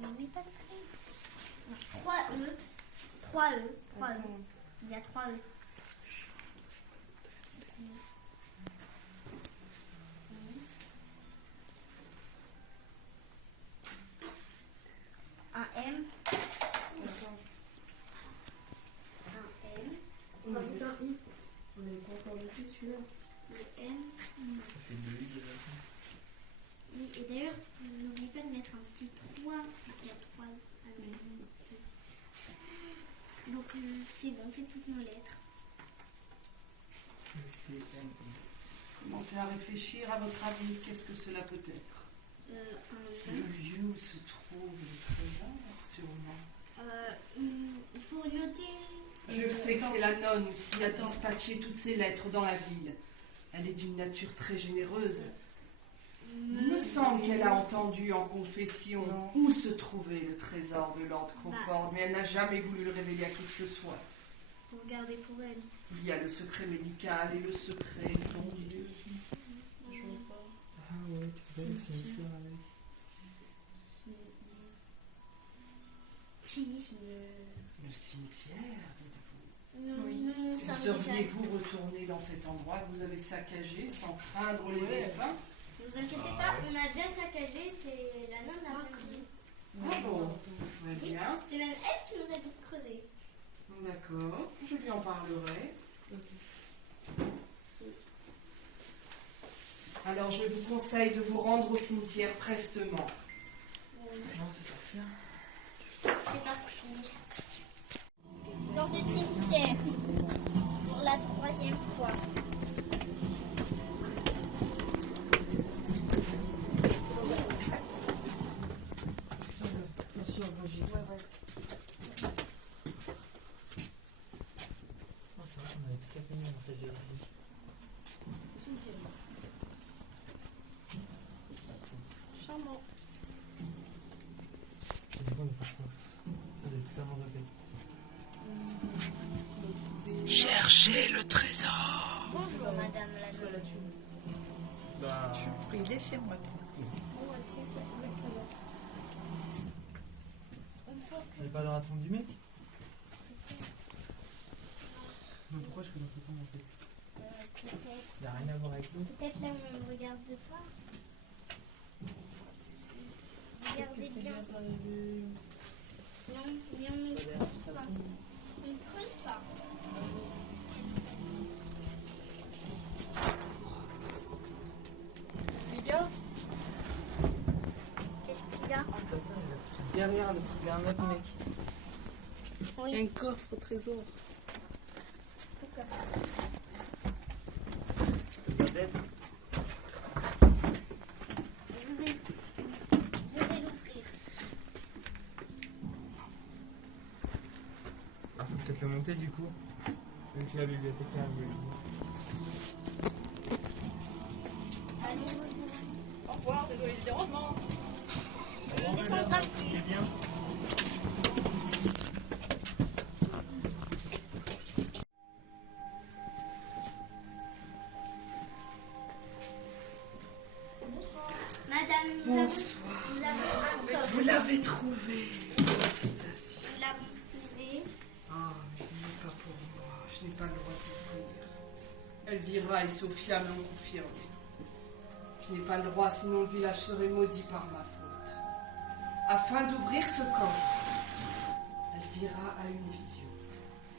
Mais oui, pas de trait. 3 E. 3 E. 3 E. Il y a 3 E. Un M. Un M. On rajoute un I. On n'est pas encore noté celui-là. Le M. Ça fait 2 déjà. Oui, et d'ailleurs, n'oublie pas de mettre un petit 3, vu qu'il y a 3 E. C'est bon, c'est toutes nos lettres. Commencez à réfléchir à votre avis. Qu'est-ce que cela peut être? Le lieu où se trouve le trésor, sûrement. Il faut noter. Je sais que c'est la nonne qui a dispatché toutes ces lettres dans la ville. Elle est d'une nature très généreuse. Il me semble qu'elle a entendu en confession où se trouvait le trésor de Lord Crawford, mais elle n'a jamais voulu le révéler à qui que ce soit. Pour regarder pour elle. Il y a le secret médical et le secret du bon Dieu. Ah ouais, tu peux le cimetière avec. Le cimetière, dites-vous. Nous sommes Seriez-vous retourné dans cet endroit que vous avez saccagé sans craindre les défunts? Ne vous inquiétez pas, on a déjà saccagé, c'est la nonne n'a pas creusé. Ah bon, très bien. C'est même elle qui nous a dit de creuser. D'accord, je lui en parlerai. Alors je vous conseille de vous rendre au cimetière prestement. Non, c'est parti. C'est parti. Dans ce cimetière, pour la 3e fois. Non, c'est vrai qu'on avait tout ça connu en fait. Charmant. C'est bon, franchement. Ça doit être totalement dopé. Cherchez le trésor. Bonjour madame la nonne. Bah, Je vous prie, laissez-moi tranquille. T'avais pas le raton du mec? Mais pourquoi je fais dans ce temps en fait? Il a rien à voir avec nous. Peut-être là on ne regarde pas. Regardez bien. Non, mais on ne creuse pas. On ne creuse pas. Lydia, Qu'est-ce qu'il y a? Derrière le truc, il y a un autre mec. Il y a un coffre au trésor. Pourquoi? Je vais l'ouvrir. ah, faut peut-être le monter du coup. Vu que la bibliothécaire veut le dire. Allons. au revoir, désolé du dérangement. On ne descendra plus. Il est bien. Madame, nous avons un coffre. Vous l'avez trouvé. Félicitations. Nous l'avons trouvé. Ah, mais ce n'est pas pour moi. Je n'ai pas le droit d'ouvrir. Elvira et Sophia me l'ont confirmé. Je n'ai pas le droit, sinon le village serait maudit par ma faute. Afin d'ouvrir ce coffre, Elvira a une vision.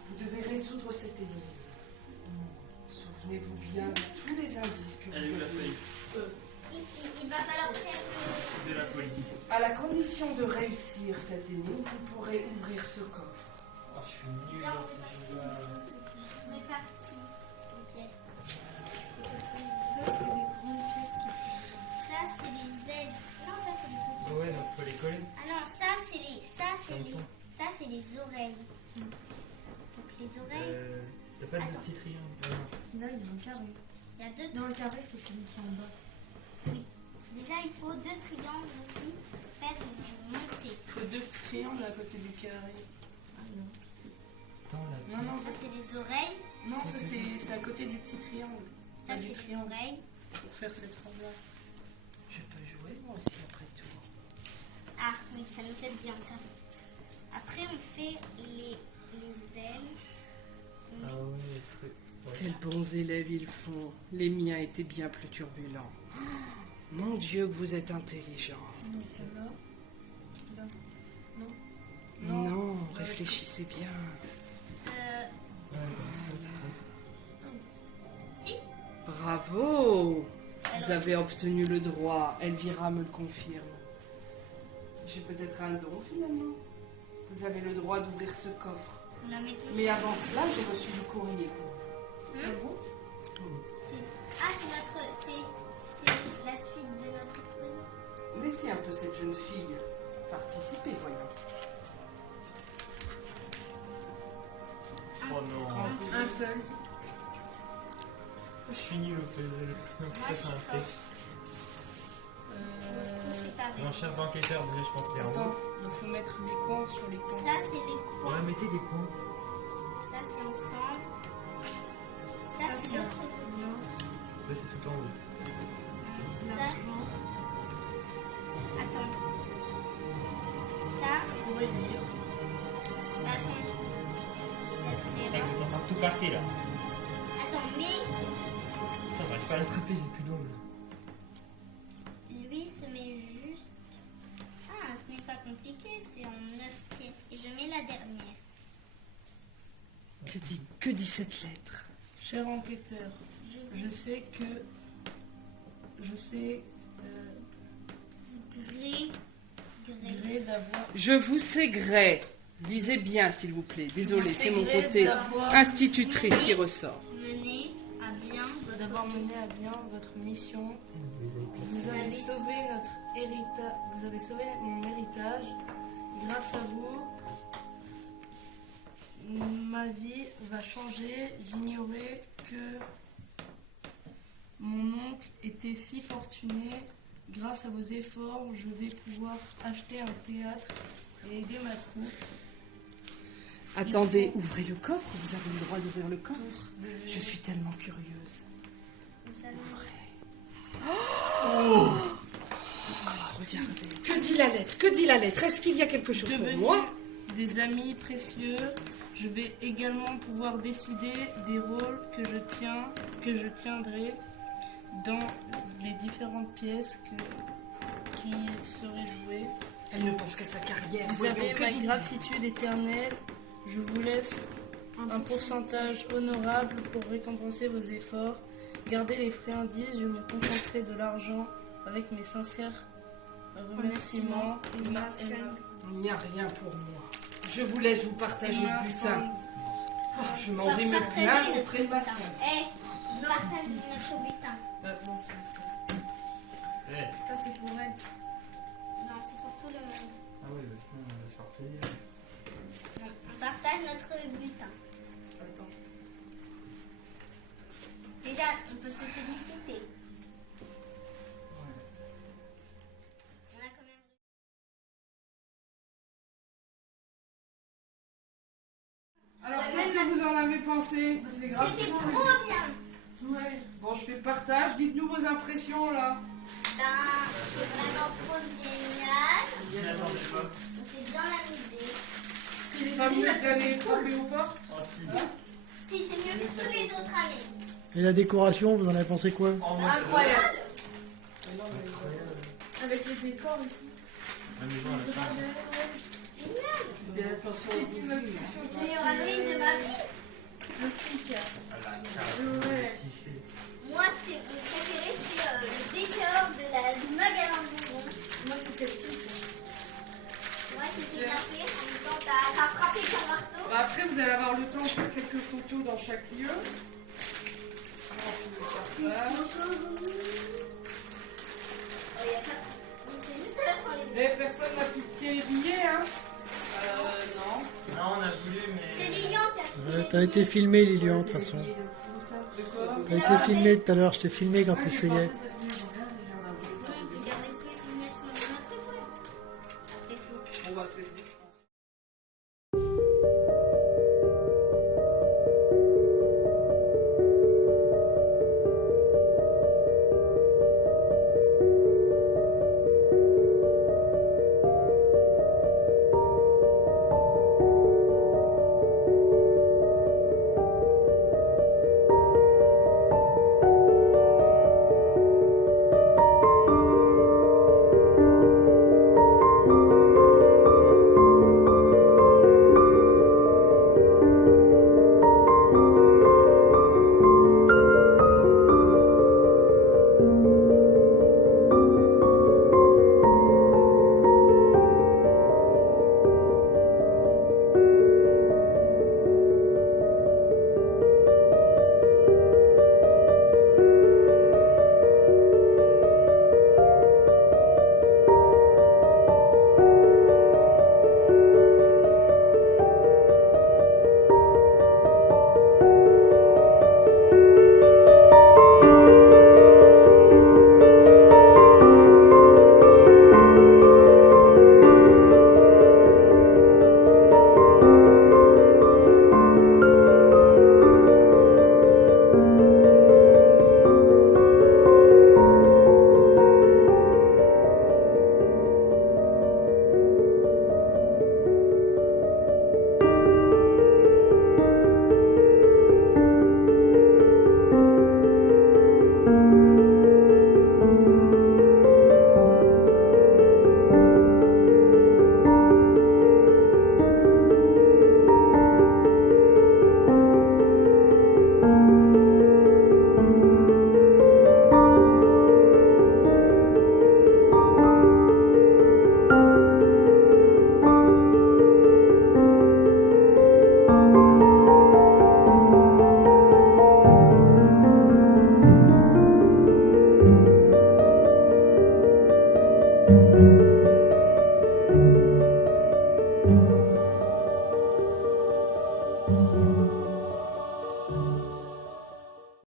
Vous devez résoudre cette énigme. Souvenez-vous bien de tous les indices que Elle est où vous la avez. police? Ici, il va falloir faire De la police. À la condition de réussir cette énigme, vous pourrez ouvrir ce coffre. Oh, je suis nul Genre, dans ce jeu-là. réparti les pièces. Ça, c'est les grandes pièces qui sont. Ça, c'est les ailes. Non, ça, c'est les petites. Ouais, donc faut les coller. Ah non, ça, c'est les. Comme ça. Ça, c'est les oreilles. Donc, les oreilles. T'as pas de Attends. petit triangle? Là, il y a un carré. Il y a deux. Non, le carré, c'est celui qui est en bas. Oui. Déjà, il faut 2 triangles aussi pour faire une montée. Il faut 2 petits triangles à côté du carré. Attends, là. Non, non, Ça, c'est les oreilles. non, ça c'est à côté du petit triangle. Ça, Pas du c'est les triangle. oreilles. Pour faire cette forme-là. Je peux jouer moi aussi après tout. Ah, oui, ça nous aide bien, ça. Après, on fait les ailes. Ah ouais, les trucs. Ouais. Quels bons élèves ils font. Les miens étaient bien plus turbulents. Mon Dieu, que vous êtes intelligents. Sinon, celle-là. Là. Non, réfléchissez bien. Ouais, Si. Bravo! Vous Alors, avez obtenu le droit. Elvira me le confirme. J'ai peut-être un don finalement. Vous avez le droit d'ouvrir ce coffre. On la met tous. Mais avant cela, j'ai reçu du courrier. Ah bon? Ah, c'est la suite de notre courrier. Laissez un peu cette jeune fille participer, voyons. Oh non. Un peu. Je suis nul au puzzle. Moi, je suis forte. C'est pareil. Mon chef enquêteur, déjà, je pense que c'est un Attends, haut. il faut mettre les coins sur les coins. Ça, c'est les Ouais, coins. mettez des coins. Ça, c'est ensemble. Ça, c'est c'est l'autre côté. Là, c'est tout en haut. Ça. Attends. Ça. Je pourrais lire. Attends. Mec, J'accélère. vous êtes en train de tout casser là. Attends, mais Putain, j'arrive pas à l'attraper, j'ai plus d'ongles. lui se met juste. Ah, ce n'est pas compliqué, c'est en 9 pièces. Et je mets la dernière. Que dit cette lettre? Cher enquêteur, je sais Gré. gré d'avoir. Je vous sais gré. Lisez bien, s'il vous plaît. Désolé, c'est mon gré côté d'avoir- institutrice qui ressort. Mener à bien votre D'avoir mené à bien votre mission. Vous avez sauvé notre héritage. Vous avez sauvé mon héritage. Grâce à vous, ma vie va changer. J'ignorais que mon oncle était si fortuné. Grâce à vos efforts, je vais pouvoir acheter un théâtre et aider ma troupe. Attendez, ouvrez le coffre. Vous avez le droit d'ouvrir le coffre. Je suis tellement curieuse. Vous savez. Regardez. Que dit la lettre? Que dit la lettre? Est-ce qu'il y a quelque chose pour Devenus moi? des amis précieux, je vais également pouvoir décider des rôles que je tiendrai dans les différentes pièces qui seraient jouées. Elle ne pense qu'à sa carrière. Vous Voyons, avez que ma dit-elle? gratitude éternelle. Je vous laisse un pourcentage honorable pour récompenser vos efforts. Gardez les friandises, je me contenterai de l'argent avec mes sincères remerciements. Emma. Il n'y a rien pour moi. Je vous laisse vous partager Emma le butin. Sand. Oh, je m'en vais me plaindre auprès de ma sœur. Partage notre butin. Non, c'est ça. Eh. Ça, c'est pour elle. Non, c'est pour tout le monde. Ah ouais, bah, putain, on va se faire plaisir. Non, on partage notre butin. Attends. Déjà, on peut se féliciter. On a quand même... Alors, qu'est-ce que vous en avez pensé? C'était trop bien. Ouais. Bon, je fais le partage. Dites-nous vos impressions, là. Ben, c'est vraiment trop génial. Je m'attendais pas. On s'est bien amusé. Pas mieux d'aller frapper aux portes? Oh, si. Si, c'est mieux que toutes les autres années. Et la décoration, vous en avez pensé quoi? Oh, moi, Incroyable. incroyable. Avec les décors et tout. La maison, elle a changé. C'est le meilleur Halloween de ma vie. Le cimetière. Elle a carrément Ouais. kiffé. Moi, c'est mon préféré, c'est le décor du magasin de bonbons. Moi, c'était le cimetière. Moi, c'était bien fait. En même temps, t'as frappé ton marteau. Bah, après, vous allez avoir le temps de faire quelques photos dans chaque lieu. Oh, y a pas... C'est juste à la fin, les Eh, personne n'a piqué les billets, hein? Non. Non, on a voulu, C'est mais. Lilian qui a pris les T'as été billets. filmé, Lilian, de toute façon. De quoi? T'as été filmé tout à l'heure, je t'ai filmé quand t'essayais.